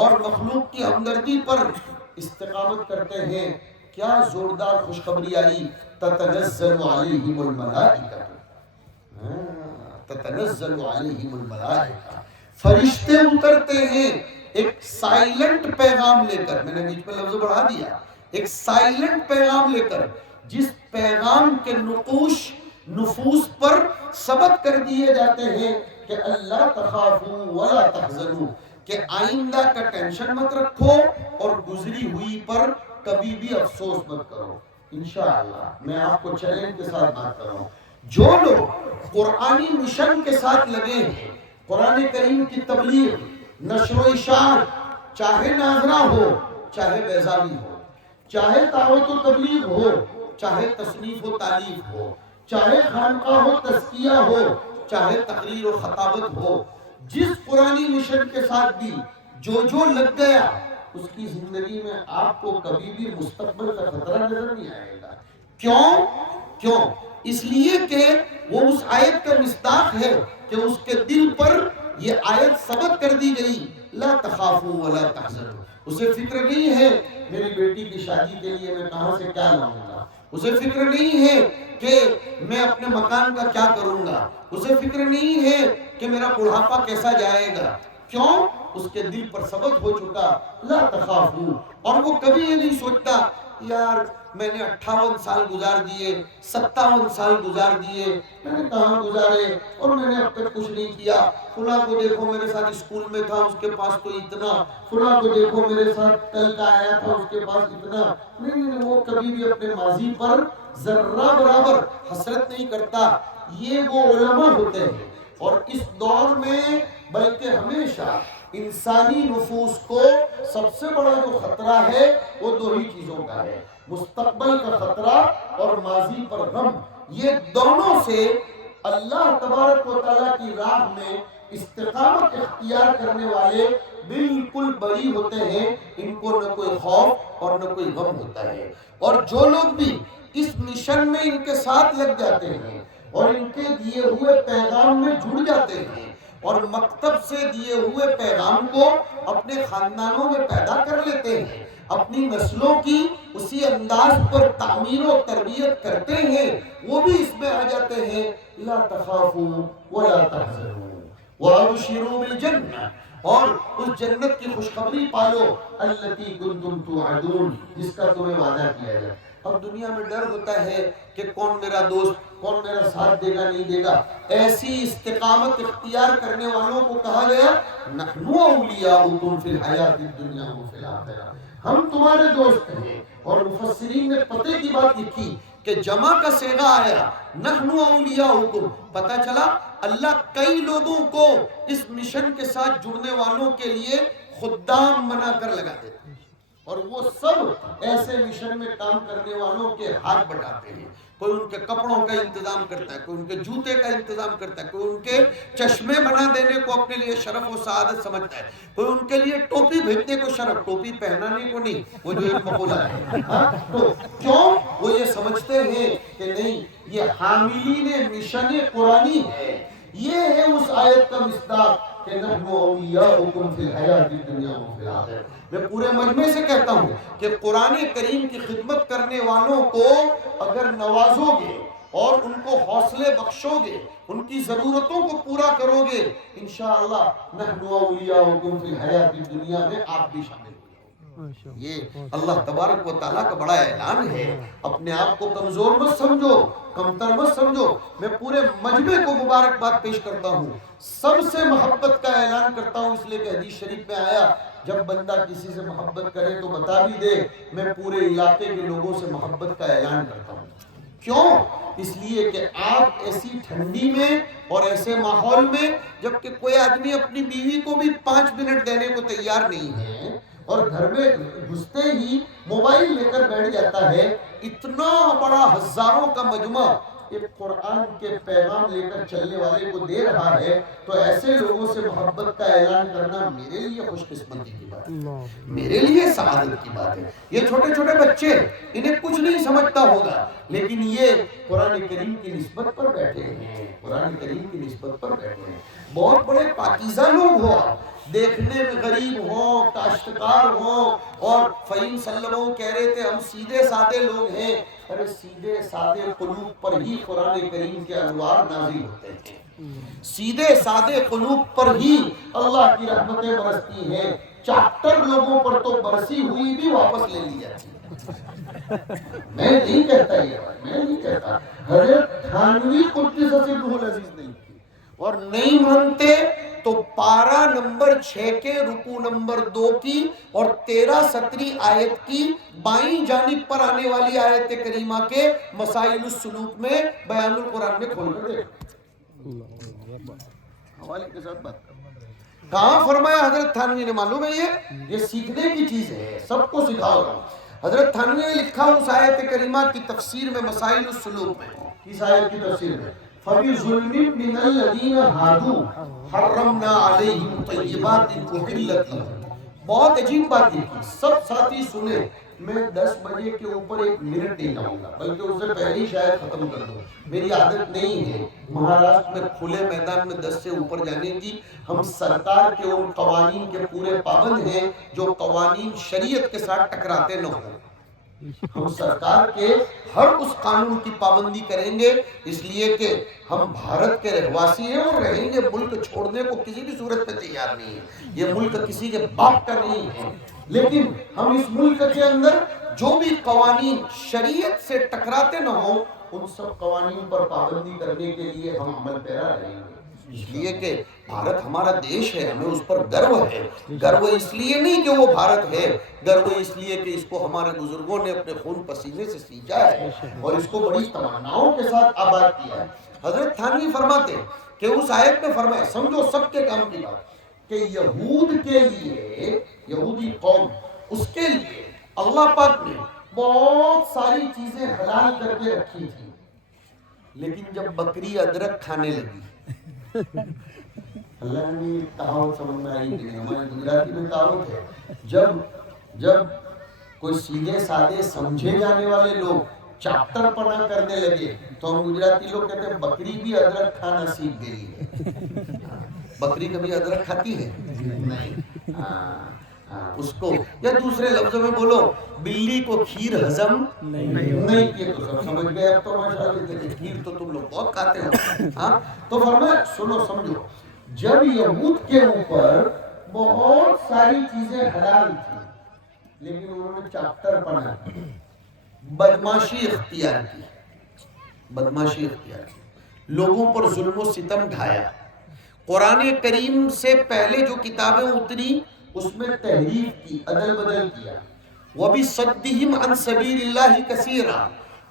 اور مخلوق کی ہمدردی پر استقامت کرتے ہیں، کیا زوردار خوشخبری آئی تتنزل علیہم الملائکہ. تتنزل علیہم الملائکہ، فرشتے اترتے ہیں ایک سائلنٹ پیغام لے کر. میں نے بیچ میں لفظ بڑھا دیا، ایک سائلنٹ پیغام لے کر، جس پیغام کے نقوش نفوس پر ثبت کر دیے جاتے ہیں کہ اللہ تخافوا ولا تحزنوا، کہ آئندہ کا ٹینشن مت رکھو اور گزری ہوئی پر کبھی بھی افسوس مت کرو. انشاءاللہ میں آپ کو چیلنج کے ساتھ بات کر رہا ہوں، جو لوگ قرآنی مشن کے ساتھ لگے ہیں، قرآن کریم کی تبلیغ، نشر و اشاعت، چاہے ناظرہ ہو، چاہے بیضاوی ہو، چاہے دعوت و تبلیغ ہو، چاہے تصنیف و تالیف ہو، چاہے خانقاہ و تزکیہ ہو، چاہے تقریر و خطابت ہو، جس قرآنی مشن کے ساتھ بھی جو لگ گیا، اس کی زندگی میں آپ کو کبھی بھی مستقبل کا خطرہ نظر نہیں آئے گا. کیوں؟ اس لیے کہ وہ اس آیت کا مصداق ہے کہ اس کے دل پر یہ آیت ثبت کر دی گئی، لا تخافوا ولا تحزنوا. اسے فکر نہیں ہے میری بیٹی کی شادی کے لیے میں کہاں سے کیا لاؤں گا، اسے فکر نہیں ہے کہ میں اپنے مکان کا کیا کروں گا، اسے فکر نہیں ہے کہ میرا بڑھاپا کیسا جائے گا. کیوں؟ اس کے دل پر ثبت ہو چکا لا تخافوا. اور وہ کبھی یہ نہیں سوچتا یار میں نے 58 سال گزار دیے، 57 سال گزار دیے، میں نے کہاں گزارے اور میں نے اب تک کچھ نہیں کیا، فلاں کو دیکھو میرے ساتھ اسکول میں تھا اس کے پاس تو اتنا، فلاں کو دیکھو میرے ساتھ کل کا آیا تھا اس کے پاس اتنا. نہیں، وہ کبھی بھی اپنے ماضی پر ذرہ برابر حسرت نہیں کرتا. یہ وہ علماء ہوتے ہیں. اور اس دور میں بلکہ ہمیشہ انسانی نفوس کو سب سے بڑا جو خطرہ ہے وہ دو ہی چیزوں کا ہے، مستقبل کا خطرہ اور ماضی پر غم. یہ دونوں سے اللہ تبارک و تعالیٰ کی راہ میں استقامت اختیار کرنے والے بالکل بری ہوتے ہیں. ان کو نہ کوئی خوف اور نہ کوئی غم ہوتا ہے. اور جو لوگ بھی اس مشن میں ان کے ساتھ لگ جاتے ہیں اور ان کے دیے ہوئے پیغام میں جڑ جاتے ہیں اور مکتب سے دیے ہوئے پیغام کو اپنے خاندانوں میں پیدا کر لیتے ہیں، اپنی نسلوں کی اسی انداز پر تعمیر و تربیت کرتے ہیں، وہ بھی اس میں آ جاتے ہیں. لا تخافوا ولا تحزنوا وابشروا بالجنہ، اور اس جنت کی خوشخبری پالو التی کنتم توعدون، جس کا تمہیں وعدہ کیا جائے. اب دنیا میں ڈر ہوتا ہے کہ کون میرا دوست، کون میرا ساتھ دے گا نہیں دے گا. ایسی استقامت اختیار کرنے والوں کو کہا گیا نحن اولیاؤکم فی الحیات الدنیا وفی الآخرہ، ہم تمہارے دوست ہیں. اور مفسرین نے پتے کی بات لکھی کہ جمع کا صیغہ آیا نحن اولیاؤکم، پتہ چلا اللہ کئی لوگوں کو اس مشن کے ساتھ جڑنے والوں کے لیے خدام بنا کر لگا دیتے ہیں اور وہ سب ایسے مشن میں کام کرنے والوں کے ہاتھ بٹاتے ہیں. کوئی ان کے کپڑوں کا انتظام کرتا ہے، کوئی ان کے جوتے کا انتظام کرتا ہے، کوئی ان کے چشمے بنا دینے کو اپنے لیے شرف و سعادت سمجھتا ہے، کوئی ان کے لیے ٹوپی بھیجنے کو شرف، ٹوپی پہنانے کو نہیں، وہ جو ایک مقولہ ہے. تو کیوں؟ وہ یہ سمجھتے ہیں کہ نہیں، یہ حاملین مشن قرآنی ہے. یہ ہے اس آیت کا مصداق کہ نحن اولیاؤکم فی الحیات الدنیا وفی الآخرہ. میں پورے مجمع سے کہتا ہوں کہ قرآن کریم کی خدمت کرنے والوں کو اگر نوازو گے اور ان کو حوصلے بخشو گے، ان کی ضرورتوں کو پورا کرو گے، انشاءاللہ نحن اولیاؤکم فی الحیات الدنیا میں آپ بھی شامل ہو. یہ اللہ تبارک و تعالیٰ کا بڑا اعلان ہے. اپنے آپ کو کمزور مت سمجھو، کمتر مت سمجھو. میں پورے مجمع کو مبارکباد پیش کرتا ہوں، سب سے محبت کا اعلان کرتا ہوں، اس لیے کہ حدیث شریف میں آیا جب بندہ کسی سے محبت کرے تو بتا بھی دے میں پورے علاقے کے لوگوں سے محبت کا اعلان کرتا ہوں. کیوں؟ اس لیے کہ آپ ایسی ٹھنڈی میں اور ایسے ماحول میں جبکہ کوئی آدمی اپنی بیوی کو بھی 5 منٹ دینے کو تیار نہیں ہے اور گھر میں گھستے ہی موبائل لے کر بیٹھ جاتا ہے، اتنا بڑا ہزاروں کا مجمع ایک قرآن کے پیغام لے کر چلنے والے کو دے رہا ہے، تو ایسے لوگوں سے محبت کا اعلان کرنا میرے لیے خوش قسمتی کی بات ہے، میرے لیے سعادت کی بات ہے. یہ چھوٹے چھوٹے بچے، انہیں کچھ نہیں سمجھتا ہوگا، لیکن یہ قرآن کریم کی نسبت پر بیٹھے ہیں، قرآن کریم کی نسبت پر بیٹھے ہیں. بہت بڑے پاکیزہ لوگ ہو، دیکھنے میں غریب ہوں، کاشتکار ہوں، اور فہیم صلی اللہ علیہ وسلم کہہ رہے تھے ہم سیدھے سادے لوگ ہیں. ارے سیدھے سادے قلوب پر ہی قرآن کریم کے انوار نازل ہوتے ہیں، سیدھے سادے قلوب پر ہی اللہ کی رحمتیں برستی ہیں. چاپٹر لوگوں پر تو برسی ہوئی بھی واپس لے لی جاتی ہے. میں نہیں کہتا یہ بات، میں نہیں کہتا. حضرت تھانوی قدس سرہ العزیز نہیں کی، اور نہیں مانتے تو پارہ نمبر 6 کے رکوع نمبر 2 کی اور 13 17 آیت کی بائیں جانب پر آنے والی آیت کریمہ کے مسائل السلوک میں بیان القرآن میں کھول کر دیکھیں، حوالے کے ساتھ بات کریں. کہاں فرمایا حضرت تھانوی نے؟ معلوم ہے یہ سیکھنے کی چیز ہے، سب کو سکھاؤ گا. حضرت تھانوی نے لکھا اس آیت کریمہ کی تفسیر میں مسائل السلوک میں، اس آیت کی تفسیر میں فَبِظُلْمٍ مِّنَ الَّذِينَ هَادُوا حَرَّمْنَا عَلَيْهِمْ طَيِّبَاتٍ أُحِلَّتْ لَهُمْ. بہت عجیب بات یہ کی، سب ساتھی سنیں. میں 10 بجے کے اوپر 1 منٹ نہیں لاؤں گا، بلکہ اس سے پہلے ہی شاید ختم کر دوں. میری عادت نہیں ہے مہاراشٹر میں کھلے میدان میں 10 سے اوپر جانے کی. ہم سرکار کے ان قوانین کے پورے پابند ہیں جو قوانین شریعت کے ساتھ ٹکراتے نہ ہوں. ہم سرکار کے ہر اس قانون کی پابندی کریں گے، اس لیے کہ ہم بھارت کے رہواسی ہیں اور رہیں گے. ملک چھوڑنے کو کسی بھی صورت میں تیار نہیں ہے. یہ ملک کسی کے باپ کا نہیں ہے، لیکن ہم اس ملک کے اندر جو بھی قوانین شریعت سے ٹکراتے نہ ہوں ان سب قوانین پر پابندی کرنے کے لیے ہم عمل پیرا رہیں گے، اس لیے کہ بھارت ہمارا دیش ہے، ہمیں اس پر گرو ہے۔ گرو اس لیے نہیں کہ وہ بھارت ہے، گرو اس لیے کہ اس کو ہمارے بزرگوں نے اپنے خون پسینے سے سینچا ہے اور اس کو بڑی تمناؤں کے ساتھ آباد کیا ہے۔ حضرت تھانوی فرماتے ہیں کہ اس آیت میں فرمایا، سمجھو سب کے کام کی بات، کہ یہود کے لیے، یہودی قوم، اس کے لیے اللہ پاک نے بہت ساری چیزیں حلال کر کے رکھی تھی، لیکن جب بکری ادرک کھانے لگی، اللہ نے کہاوت سمجھ میں آئی کہ ہمارے گجراتی میں کہاوت ہے، جب کوئی سیدھے سادے سمجھے جانے والے لوگ چاپٹر پڑھنا کرنے لگے تو ہم گجراتی لوگ کہتے ہیں بکری بھی ادرک کھانا سیکھ گئی ہے۔ بکری کبھی ادرک کھاتی ہے؟ نہیں۔ اس کو، یا دوسرے لفظوں میں بولو، بلی کو کھیر ہضم نہیں کی، تو سب سمجھ گئے اب تو ماشاءاللہ، کھیر تو تم لوگ بہت کھاتے ہو۔ تو فرمایا سنو سمجھو، جب یہود کے اوپر بہت ساری چیزیں حلال تھی لیکن انہوں نے چاپٹر پڑھا، بدماشی اختیار کی، بدماشی اختیار کی، لوگوں پر ظلم و ستم ڈھایا، قرآن کریم سے پہلے جو کتابیں اتری اس میں تحریف کی، عدل بدل کیا، وَبِصَدِّهِمْ عَنْ سَبِيلِ اللَّهِ كَثِيرًا،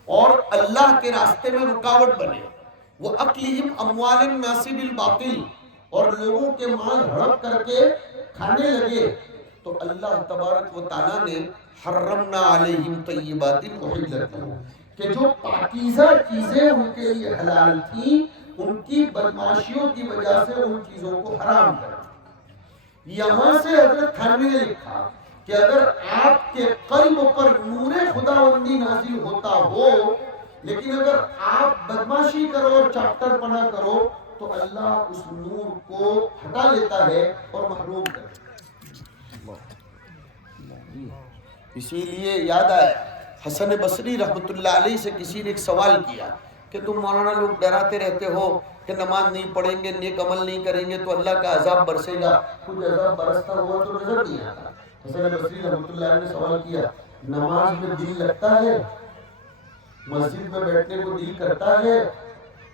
اور اللہ کے راستے میں رکاوٹ بنے، وَأَكْلِهِمْ أَمْوَالِ النَّاسِ بِالْبَاطِلِ، اور لوگوں کے مال ہڑپ کر کے کھانے لگے، تو اللہ تبارک و تعالیٰ نے حرمنا علیہم طیبات احلت لہم، کہ جو پاکیزہ چیزیں ان کے لیے حلال تھیں ان کی بدماشیوں کی وجہ سے ان چیزوں کو حرام کر دیا۔ یہاں سے حضرت تھانوی نے لکھا کہ اگر آپ کے قلب پر نور خداوندی نازل ہوتا ہو لیکن اگر آپ بدماشی کرو اور چاپٹر پنا کرو تو اللہ اس نور کو ہٹا لیتا ہے اور محروم کر دیتا ہے۔ اسی لیے یاد آیا حسن بصری رحمت اللہ علیہ سے کسی نے ایک سوال کیا کہ تم مولانا لوگ ڈراتے رہتے ہو کہ نماز نہیں پڑھیں گے، نیک عمل نہیں کریں گے تو اللہ کا عذاب برسے گا، کچھ عذاب برستا ہوا تو نظر نہیں آتا۔ حسن بصری رحمت اللہ علیہ نے سوال کیا، نماز میں دل لگتا ہے، مسجد میں بیٹھنے کو دل کرتا ہے؟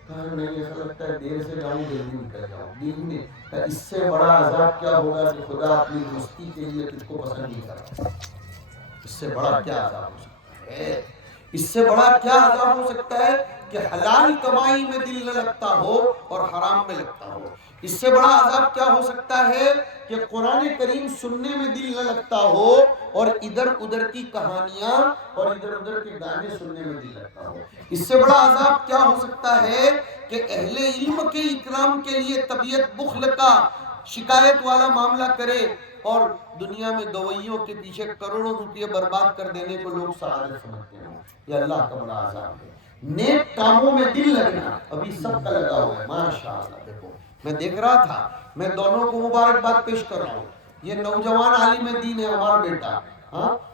کہا نہیں، ایسا لگتا ہے دیر سے جاؤں جلدی نکل جاؤں، دل میں اس سے بڑا عذاب کیا ہوگا کہ خدا اپنی دوستی کے لیے تجھ کو پسند نہیں کرتا، اس سے بڑا کیا عذاب ہو سکتا ہے؟ اس سے بڑا کیا عذاب ہو سکتا ہے کہ حلال کمائی میں دل نہ لگتا ہو اور حرام میں لگتا ہو؟ اس سے بڑا عذاب کیا ہو سکتا ہے کہ قرآن کریم سننے میں دل نہ لگتا ہو اور ادھر ادھر کی کہانیاں اور ادھر ادھر کے گانے سننے میں دل لگتا ہو؟ اس سے بڑا عذاب کیا ہو سکتا ہے کہ اہل علم کے اکرام کے لیے طبیعت بخل کا شکایت والا معاملہ کرے اور دنیا میں گویوں کے پیچھے کروڑوں روپے برباد کر دینے کو لوگ سعادت سمجھتے ہیں؟ یہ اللہ کا بڑا عذاب ہے۔ نیک کاموں میں دل لگنا ابھی سب کا لگا ہوا ہے ماشاءاللہ۔ دیکھو میں دیکھ رہا تھا، میں دونوں کو مبارکباد پیش کر رہا ہوں، یہ نوجوان عالم دین ہے ہمارا بیٹا،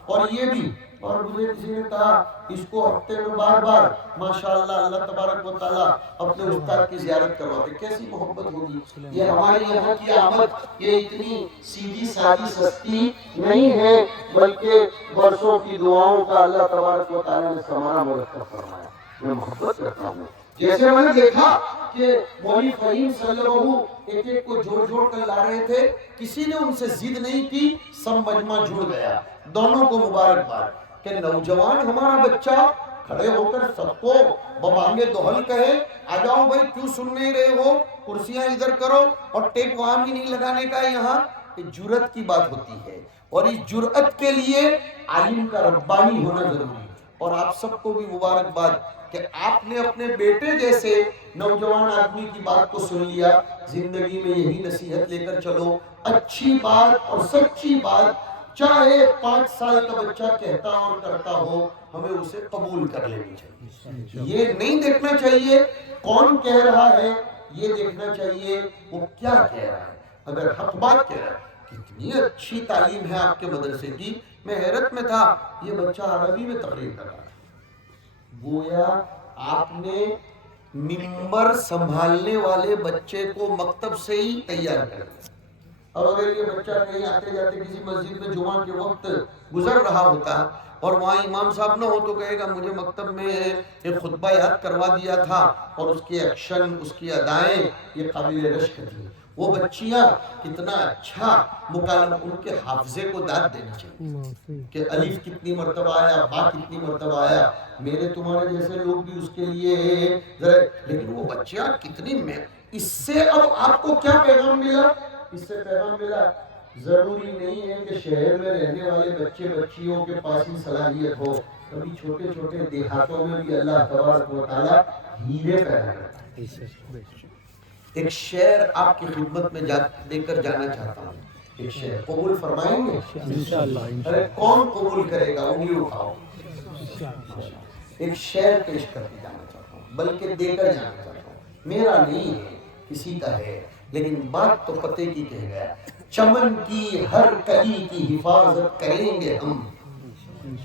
اور یہ بھی، اور مجھے کسی نے کہا اس کو ہفتے میں بار بار ماشاءاللہ اللہ تبارک و تعالیٰ اپنے استاد کی زیارت کرواتے۔ کیسی محبت ہوگی یہ ہمارے یہاں کی آمد، یہ اتنی سیدھی سادی سستی نہیں ہے بلکہ برسوں کی دعاؤں کا اللہ تبارک و تعالیٰ نے سمارا مرتب فرمایا۔ میں محبت کرتا ہوں، جیسے میں نے دیکھا کہ مولوی فہیم صلی اللہ علیہ وسلم ایک ایک کو جوڑ جوڑ کر لا رہے تھے، کسی نے ان سے ضد نہیں کی، سب مجمع جڑ گیا۔ دونوں کو مبارکباد کہ نوجوان ہمارا بچہ کھڑے ہو کر سب کو ببانگے دوہل کہے آ جاؤ بھائی، کیوں سن نہیں رہے ہو، کرسیاں ادھر کرو، اور ٹیک وہاں بھی نہیں لگانے کا۔ یہاں جرأت کی بات ہوتی ہے اور اس جرأت کے لیے عالم کا ربانی ہونا ضروری ہے۔ اور آپ سب کو بھی مبارکباد کہ آپ نے اپنے بیٹے جیسے نوجوان آدمی کی بات کو سن لیا۔ زندگی میں یہی نصیحت لے کر چلو، اچھی بات اور سچی بات چاہے 5 سال کا بچہ کہتا اور کرتا ہو، ہمیں اسے قبول کر لینی چاہیے۔ یہ نہیں دیکھنا چاہیے کون کہہ رہا ہے، یہ دیکھنا چاہیے وہ کیا کہہ رہا ہے۔ اگر حق بات کہہ رہا ہے، کتنی اچھی تعلیم ہے آپ کے مدرسے کی، میں حیرت میں تھا، یہ بچہ عربی میں تقریر کر رہا ہے، گویا آپ نے ممبر سنبھالنے والے بچے کو مکتب سے ہی تیار کر دیا۔ اب اگر یہ بچہ کہیں آتے جاتے کسی مسجد میں جمعہ کے وقت گزر رہا ہوتا اور وہاں امام صاحب نہ ہو تو کہے گا مجھے مکتب میں ایک خطبہ یاد کروا دیا تھا، اور اس کے ایکشن، اس کی ادائیں یہ قابل رشک تھی۔ وہ بچیاں کتنا اچھا مکالمہ، ان کے حافظے کو داد دینا چاہیے کہ الف کتنی مرتبہ آیا، با کتنی مرتبہ آیا۔ میرے تمہارے جیسے لوگ بھی اس کے لیے ذرا، لیکن وہ بچیاں کتنی میں، اس سے اب آپ کو کیا پیغام ملا؟ اس سے پیغام ملا ضروری نہیں ہے کہ شہر میں رہنے والے بچے بچیوں کے پاس ہی صلاحیت ہو، کبھی چھوٹے چھوٹے دیہاتوں میں بھی اللہ تبارک و تعالیٰ ہیرے پیدا کرتا ہے۔ ایک شعر آپ کی خدمت میں لے کر جانا چاہتا ہوں، ایک شعر قبول فرمائیں گے؟ انشاءاللہ۔ ارے کون قبول کرے گا؟ انگلی اٹھاؤ۔ ایک شعر پیش کر کے جانا چاہتا ہوں، بلکہ دے کر جانا چاہتا ہوں، میرا نہیں ہے کسی کا ہے، لیکن بات تو پتے کی کہہ گیا۔ چمن کی ہر کلی کی حفاظت کریں گے ہم۔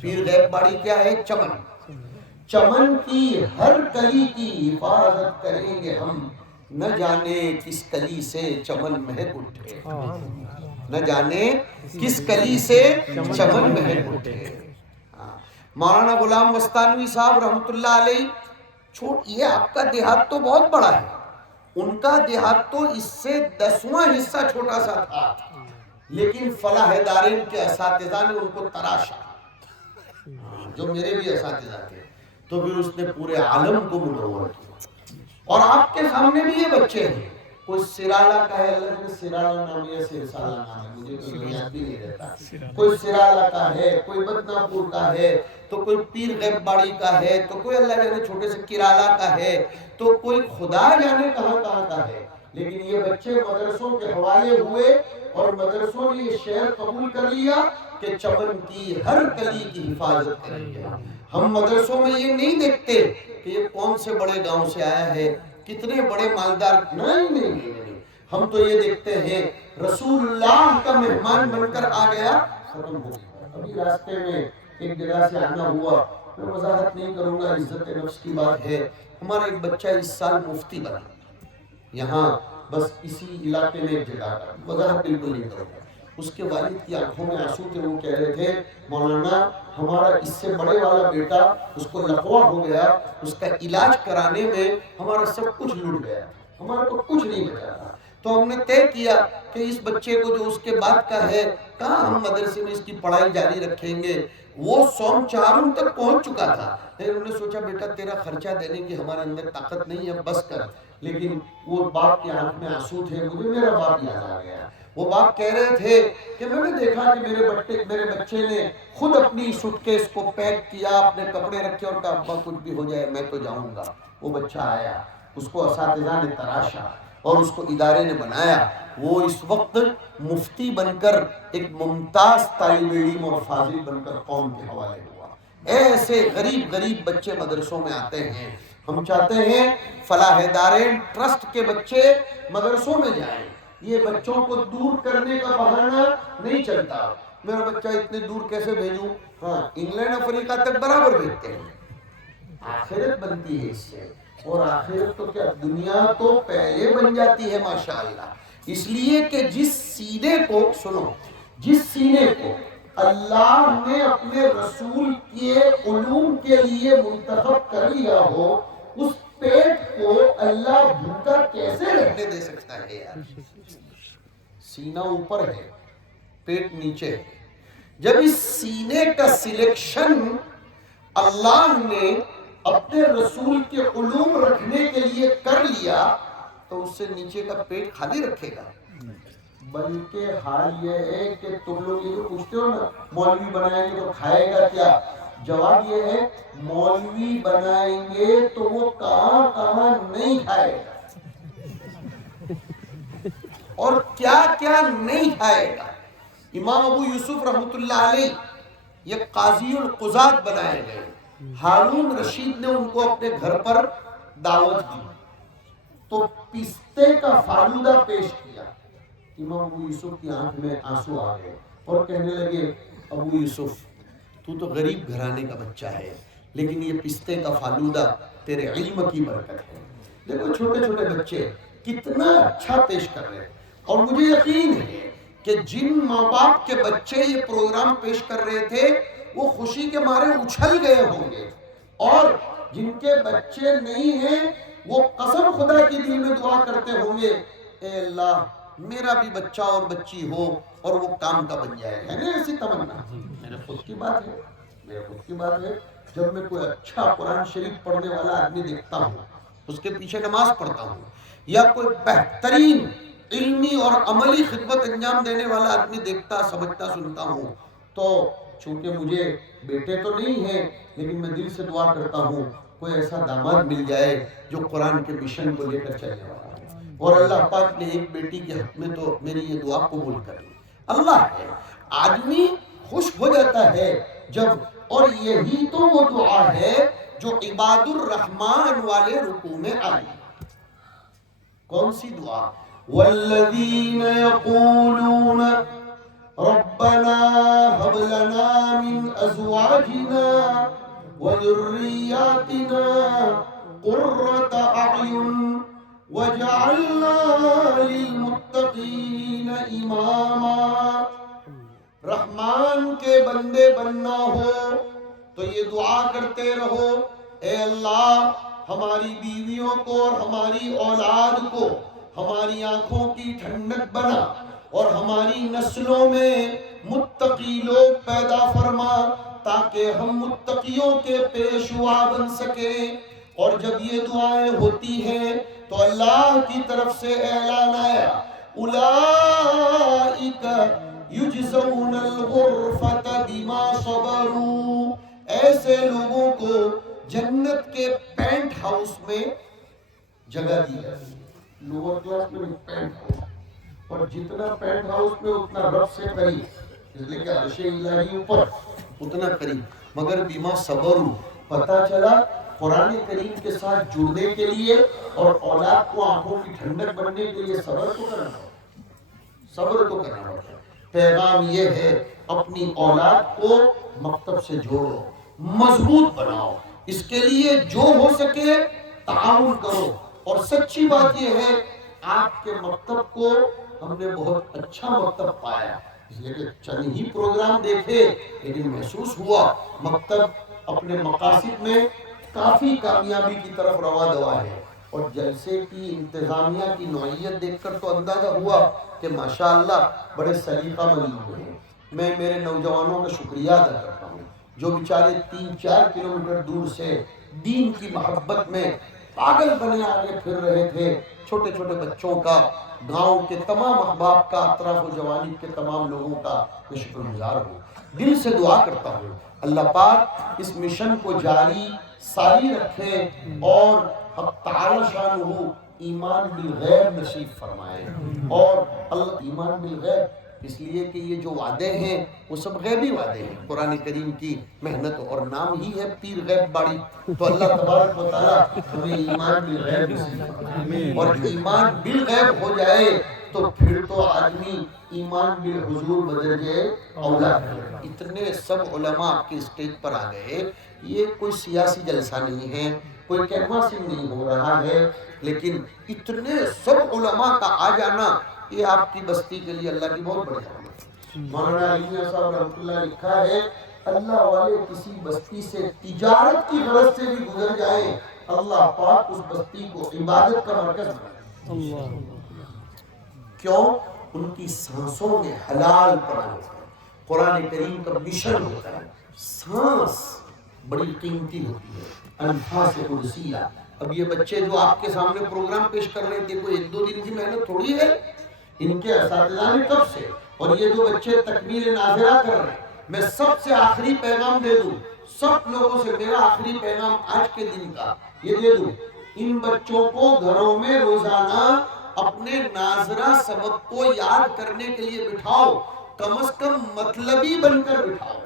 پیر غیب باڑی کیا ہے؟ چمن۔ چمن کی ہر کلی کی حفاظت کریں گے ہم، نہ جانے کس کلی سے چمن مہک اٹھے، نہ جانے کس کلی سے چمن مہک اٹھے۔ مولانا غلام وستانوی صاحب رحمت اللہ علیہ، یہ آپ کا دیہات تو بہت بڑا ہے، ان کا دیہات تو اس سے 10واں حصہ چھوٹا سا تھا، لیکن فلاح دارین کے اساتذہ نے ان کو تراشا، جو میرے بھی اساتذہ تھے، تو پھر اس نے پورے عالم کو منور کیا۔ اور آپ کے سامنے بھی یہ بچے ہیں، کوئی سرالہ کا ہے، اللہ نے سرالہ نام یا سرسالہ نام ہے، مجھے کوئی یاد بھی نہیں رہتا، کوئی سرالہ کا ہے، کوئی بدناپور کا ہے، تو کوئی پیر غیب باڑی کا ہے، تو کوئی اللہ جانے چھوٹے سے کرالا کا ہے، تو کوئی خدا جانے کہاں کہاں کا ہے، لیکن یہ بچے مدرسوں کے حوالے ہوئے اور مدرسوں نے یہ شعر قبول کر لیا کہ چمن کی ہر کلی کی حفاظت کریں گے۔ ہم مدرسوں میں یہ نہیں دیکھتے کہ یہ کون سے بڑے گاؤں سے آیا ہے، کتنے بڑے مالدار، نہیں، ہم تو یہ دیکھتے ہیں رسول اللہ کا مہمان بن کر آ گیا، ختم ہو گیا۔ ابھی راستے میں ایک جگہ سے آنا ہوا، میں وضاحت نہیں کروں گا، عزت نفس کی بات ہے، ہمارا ایک بچہ اس سال مفتی بنا یہاں، بس اسی علاقے میں ایک جگہ کا، وضاحت بالکل نہیں کروں گا۔ اس کے والد کی آنکھوں میں آنسو تھے، وہ کہہ رہے تھے مولانا ہمارا اس سے بڑے والا بیٹا، اس کو لقوہ ہو گیا، اس کا علاج کرانے میں ہمارا سب کچھ لٹ گیا، ہمارا تو کچھ نہیں بچا تھا، تو ہم نے طے کیا کہ اس بچے کو جو اس کے بعد کا ہے، کہاں ہم مدرسے میں اس کی پڑھائی جاری رکھیں گے۔ وہ سوم چاروں تک پہنچ چکا تھا، پھر انہوں نے سوچا بیٹا تیرا خرچہ دینے کی ہمارے اندر طاقت نہیں ہے، بس کر۔ لیکن وہ باپ کی آنکھ میں آنسو تھے، مجھے میرا باپ یاد آ گیا۔ وہ باپ کہہ رہے تھے کہ میں نے دیکھا کہ میرے بچے نے خود اپنی سوٹکیس کو پیک کیا، اپنے کپڑے رکھے اور کہا ابا کچھ بھی ہو جائے میں تو جاؤں گا۔ وہ بچہ آیا، اس کو اساتذہ نے تراشا اور اس کو ادارے نے بنایا، وہ اس وقت مفتی بن کر ایک ممتاز طالب علم اور فاضل بن کر قوم کے حوالے ہوا۔ ایسے غریب بچے مدرسوں میں آتے ہیں، ہم چاہتے ہیں فلاح دارین ٹرسٹ کے بچے مدرسوں میں جائیں، یہ بچوں کو دور کرنے کا بہانہ نہیں چلتا، میرا بچہ اتنے دور کیسے بھیجوں، ہاں انگلینڈ افریقہ تک برابر بھیجتے ہیں، آخرت بنتی ہے اس سے، اور آخرت تو کیا دنیا تو پہلے بن جاتی ہے ماشاءاللہ، اس لیے کہ جس سینے کو سنو، جس سینے کو اللہ نے اپنے رسول کے علوم کے لیے منتخب کر لیا ہو، اس پیٹ کو اللہ بھوکا کیسے رہنے دے سکتا ہے یار؟ سینہ اوپر ہے، پیٹ نیچے ہے۔ جب اس سینے کا سلیکشن اللہ نے اپنے رسول کے علوم رکھنے کے لیے کر لیا تو اس سے نیچے کا پیٹ خالی رکھے گا؟ بلکہ حال یہ ہے کہ تم لوگ یہ جو پوچھتے ہو نا مولوی بنائیں گے تو کھائے گا کیا، جواب یہ ہے مولوی بنائیں گے تو وہ کہاں کہاں نہیں کھائے گا اور کیا کیا نہیں کھائے گا۔ امام ابو یوسف رحمت اللہ علیہ یہ قاضی القضات بنائے گئے، ہارون رشید نے ان کو اپنے گھر پر دعوت دی تو پستے کا فالودہ پیش کیا۔ امام ابو یوسف کی آنکھ میں آنسو آ گئے اور کہنے لگے ابو یوسف تو تو غریب گھرانے کا بچہ ہے، لیکن یہ پستے کا فالودہ تیرے علم کی برکت ہے۔ دیکھو چھوٹے چھوٹے بچے کتنا اچھا پیش کر رہے ہیں، اور مجھے یقین ہے کہ جن ماں باپ کے بچے یہ پروگرام پیش کر رہے تھے وہ خوشی کے مارے اچھل گئے ہوں گے، اور جن کے بچے نہیں ہیں وہ قسم خدا کی دل میں دعا کرتے ہوں گے، اے اللہ میرا بھی بچہ اور بچی ہو اور وہ کام کا بن جائے. ہے نا ایسی تمنا؟ میرے خود کی بات ہے، جب میں کوئی اچھا قرآن شریف پڑھنے والا آدمی دیکھتا ہوں، اس کے پیچھے نماز پڑھتا ہوں، یا کوئی بہترین علمی اور عملی خدمت انجام دینے والا آدمی دیکھتا، سمجھتا، سنتا ہوں، تو چونکہ مجھے بیٹے تو نہیں ہیں لیکن میں دل سے دعا کرتا ہوں کوئی ایسا داماد مل جائے جو قرآن کے مشن کو لے کر چلنے والا ہے. اور اللہ پاک نے ایک بیٹی کے حق میں تو میری یہ دعا قبول کر لی. اللہ ہے، آدمی خوش ہو جاتا ہے جب، اور یہی تو وہ دعا ہے جو عباد الرحمن والے رکوع میں آئی. کون سی دعا؟ والذین یقولون ربنا هب لنا من ازواجنا وذریاتنا قرۃ اعین وجعلنا للمتقین اماما. رحمان کے بندے بننا ہو تو یہ دعا کرتے رہو، اے اللہ ہماری بیویوں کو اور ہماری اولاد کو ہماری آنکھوں کی ٹھنڈک بنا، اور ہماری نسلوں میں متقی لوگ پیدا فرما تاکہ ہم متقیوں کے پیشوا بن سکیں. اور جب یہ دعائیں ہوتی ہیں تو اللہ کی طرف سے اعلان آیا، اولئک یجزون الغرفۃ بما صبروا، ایسے لوگوں کو جنت کے پینٹ ہاؤس میں جگہ دی جاتی ہے. لوور کلاس میں پینٹ ہاؤس، اور جتنا پینٹ ہاؤس میں اتنا رب سے قریب، اس لیے کہ عرش الہی اوپر اتنا قریب. مگر بما صبروا، پتہ چلا قرآن کریم کے ساتھ جڑنے کے لیے اور اولاد کو آنکھوں کی ٹھنڈک بننے کے لیے صبر تو کرنا ہوتا ہے. پیغام یہ ہے، اپنی اولاد کو مکتب سے جوڑو، مضبوط بناؤ، اس کے لیے جو ہو سکے تعاون کرو. اور سچی بات یہ ہے، آپ کے مکتب کو ہم نے بہت اچھا مکتب پایا، اس لیے کہ چند ہی پروگرام دیکھے لیکن محسوس ہوا مکتب اپنے مقاصد میں کافی کامیابی کی طرف رواں دوا ہے. اور جلسے کی انتظامیہ کی نوعیت دیکھ کر تو اندازہ ہوا کہ ماشاءاللہ بڑے سلیقہ مند لوگ ہیں. میں میرے نوجوانوں کا شکریہ ادا کرتا ہوں جو بیچارے 3-4 کلومیٹر دور سے دین کی محبت میں پاگل بنے آگے پھر رہے تھے. چھوٹے چھوٹے بچوں کا، گاؤں کے تمام احباب کا، اطراف و جوانب کے تمام لوگوں کا میں شکر گزار ہوں. دل سے دعا کرتا ہوں اللہ پاک اس مشن کو جاری ساری رکھے اور حق تعالی شانہ ایمان بالغیب نصیب فرمائے. اور اللہ ایمان بالغیب اس لیے کہ یہ جو وعدے ہیں وہ سب غیبی وعدے ہیں. قرآن کریم کی محنت اور نام ہی ہے پیر غیب باڑی، تو اللہ تبارک و تعالیٰ ہمیں ایمان بالغیب نصیب فرمائے. اور ایمان بالغیب ہو جائے تو پھر تو آدمی ایمان بالحضور بدرجے اولا ہے. اتنے سب علماء آپ کے اسٹیج پر آ گئے، یہ کوئی سیاسی جلسہ نہیں ہے، کوئی کینواسنگ نہیں ہو رہا ہے، لیکن اتنے سب علماء کا آ جانا یہ آپ کی بستی کے لیے اللہ کی بہت بڑی رحمت ہے. مولانا علی میاں صاحب رحمۃ اللہ لکھا ہے، اللہ والے کسی بستی سے تجارت کی غرض سے بھی گزر جائیں، اللہ پاک اس بستی کو عبادت کا مرکز بنائے. کیوں؟ ان کی سانسوں میں حلال پڑا ہوتا ہے. قرآن کریم کا مشن ہوتا ہے، سانس بڑی قیمتی ہوتی ہے، انفاس قدسیہ. اب یہ بچے جو آپ کے سامنے پروگرام پیش کر رہے تھے کوئی 1-2 دن کی محنت تھوڑی ہے، ان کے اساتذہ نے کب سے، اور یہ جو بچے تکمیل ناظرہ کر رہے ہیں، میں سب سے آخری پیغام دے دوں، سب لوگوں سے میرا آخری پیغام آج کے دن کا یہ دے دوں، ان بچوں کو گھروں میں روزانہ اپنے ناظرہ سبق کو یاد کرنے کے لیے بٹھاؤ، کم از کم مطلبی بن کر بٹھاؤ.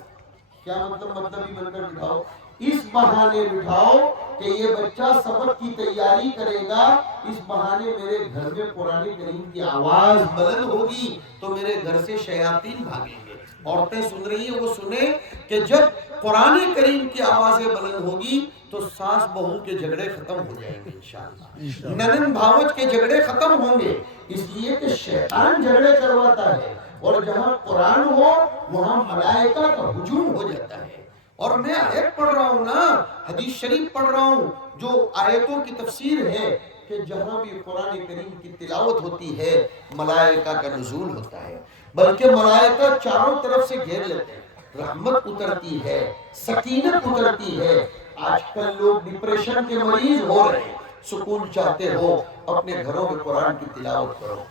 کیا مطلب مطلبی بن کر بٹھاؤ؟ اس بہانے بٹھاؤ کہ یہ بچہ سبق کی تیاری کرے گا، اس بہانے میرے گھر میں قرآن کریم کی آواز بلند ہوگی تو میرے گھر سے شیاطین بھاگیں گے. عورتیں سن رہی ہیں وہ سنیں کہ جب قرآن کریم کی آوازیں بلند ہوگی تو ساس بہو کے جھگڑے ختم ہو جائیں گے انشاءاللہ، ننن بھاوج کے جھگڑے ختم ہوں گے، اس لیے کہ شیطان جھگڑے کرواتا ہے، اور جہاں قرآن ہو وہاں ملائکہ کا ہجوم ہو جاتا ہے. اور میں آیت پڑھ رہا ہوں نا، حدیث شریف پڑھ رہا ہوں، جو آیتوں کی تفسیر ہے کہ جہاں بھی قرآن کریم کی تلاوت ہوتی ہے ملائکہ کا نزول ہوتا ہے، بلکہ ملائکہ چاروں طرف سے گھیر لیتے ہیں، رحمت اترتی ہے، سکینت اترتی ہے۔ آج کل لوگ ڈپریشن کے مریض ہو رہے ہیں، سکون چاہتے ہو اپنے گھروں میں قرآن کی تلاوت کرو۔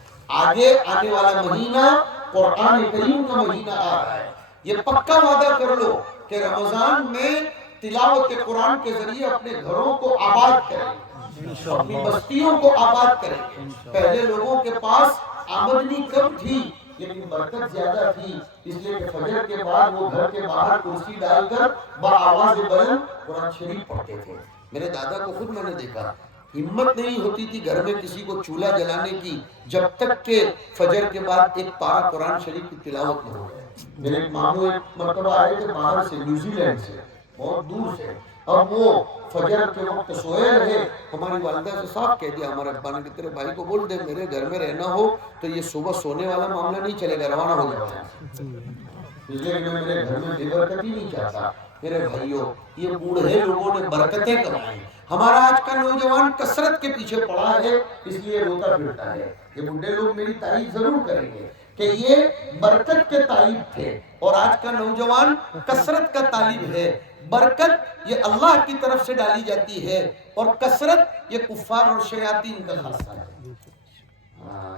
آگے آنے والا مہینہ قرآن کریم کا مہینہ آ رہا ہے، یہ پکا وعدہ کر لو کہ رمضان میں تلاوت قرآن کے ذریعے اپنے گھروں کو آباد کریں گے، اپنی بستیوں کو آباد کریں گے۔ پہلے لوگوں کے پاس آمدنی کم تھی لیکن برکت زیادہ تھی، اس لیے کہ فجر کے بعد وہ گھر کے باہر کرسی ڈال کر بآواز بلند قرآن شریف پڑھتے تھے۔ میرے دادا کو خود میں نے دیکھا، ہمت نہیں ہوتی تھی گھر میں کسی کو چولہا جلانے کی جب تک کہ فجر کے بعد ایک پارہ قرآن شریف کی تلاوت نہ ہو۔ میرے ایک ماموں ایک مرتبہ آئے تھے باہر سے، نیوزی لینڈ سے، بہت دور سے۔ اب وہ فجر کے وقت سوئے رہے، ہماری والدہ سے صاف کہہ دیا ہمارے ابا نے کہ تیرے بھائی کو بول دے میرے گھر میں رہنا ہو تو یہ صبح سونے والا معاملہ نہیں چلے گا، روانہ ہو جاتا ہے، اس لیے کہ میں میرے گھر میں بے برکتی نہیں چاہتا۔ میرے بھائیوں، یہ بوڑھے لوگوں نے برکتیں کمائی، ہمارا آج کا نوجوان کثرت کے پیچھے پڑا ہے، اس لیے روتا پھرتا ہے۔ یہ بوڑھے لوگ میری تعریف ضرور کریں گے کہ یہ برکت کے طالب تھے، اور آج کا نوجوان کثرت کا طالب ہے۔ برکت یہ اللہ کی طرف سے ڈالی جاتی ہے، اور کثرت یہ کفار اور شیاطین کا خاصہ ہے۔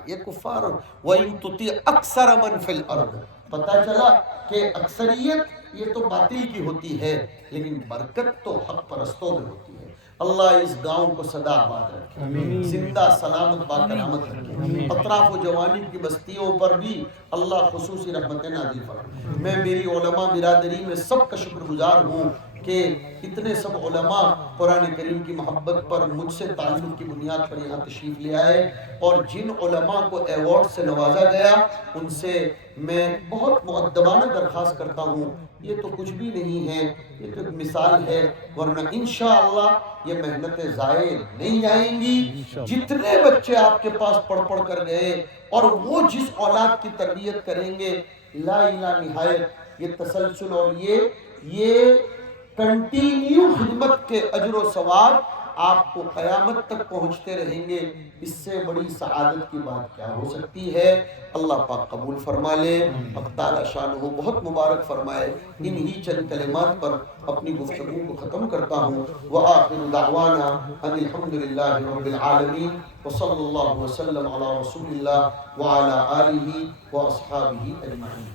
یہ کفار وَإِن تُطِعْ أَكْثَرَ مَنْ فِي الْأَرْضِ، پتہ چلا کہ اکثریت یہ تو باطل کی ہوتی ہے لیکن برکت تو حق پرستوں میں ہوتی ہے۔ اللہ اس گاؤں کو سدا آباد رکھے، زندہ سلامت باکرامت رکھے، اطراف و جوانب کی بستیوں پر بھی اللہ خصوصی رحمتیں نازل فرمائے۔ میں میری علماء برادری میں سب کا شکر گزار ہوں کہ اتنے سب علماء قرآن کریم کی محبت پر مجھ سے تعلق کی بنیاد پر یہاں تشریف لے آئے، اور جن علماء کو ایوارڈ سے نوازا گیا ان سے میں بہت مؤدبانہ درخواست کرتا ہوں، یہ تو کچھ بھی نہیں ہے، یہ تو ایک مثال ہے، ورنہ انشاءاللہ یہ محنتیں ضائع نہیں جائیں گی۔ جتنے بچے آپ کے پاس پڑھ پڑھ کر گئے اور وہ جس اولاد کی تربیت کریں گے، لا الہ نہایت یہ تسلسل اور یہ کنٹینیو خدمت کے اجر و ثواب آپ کو قیامت تک پہنچتے رہیں گے۔ اس سے بڑی سعادت کی بات کیا ہو سکتی ہے؟ اللہ پاک قبول فرما لے، حق تعالی شانہ بہت مبارک فرمائے۔ انہی چند کلمات پر اپنی گفتگو کو ختم کرتا ہوں۔ وآخر دعوانا ان الحمدللہ رب العالمین، وصلی اللہ وسلم علی رسول اللہ وعلی آلہ واصحابہ اجمعین۔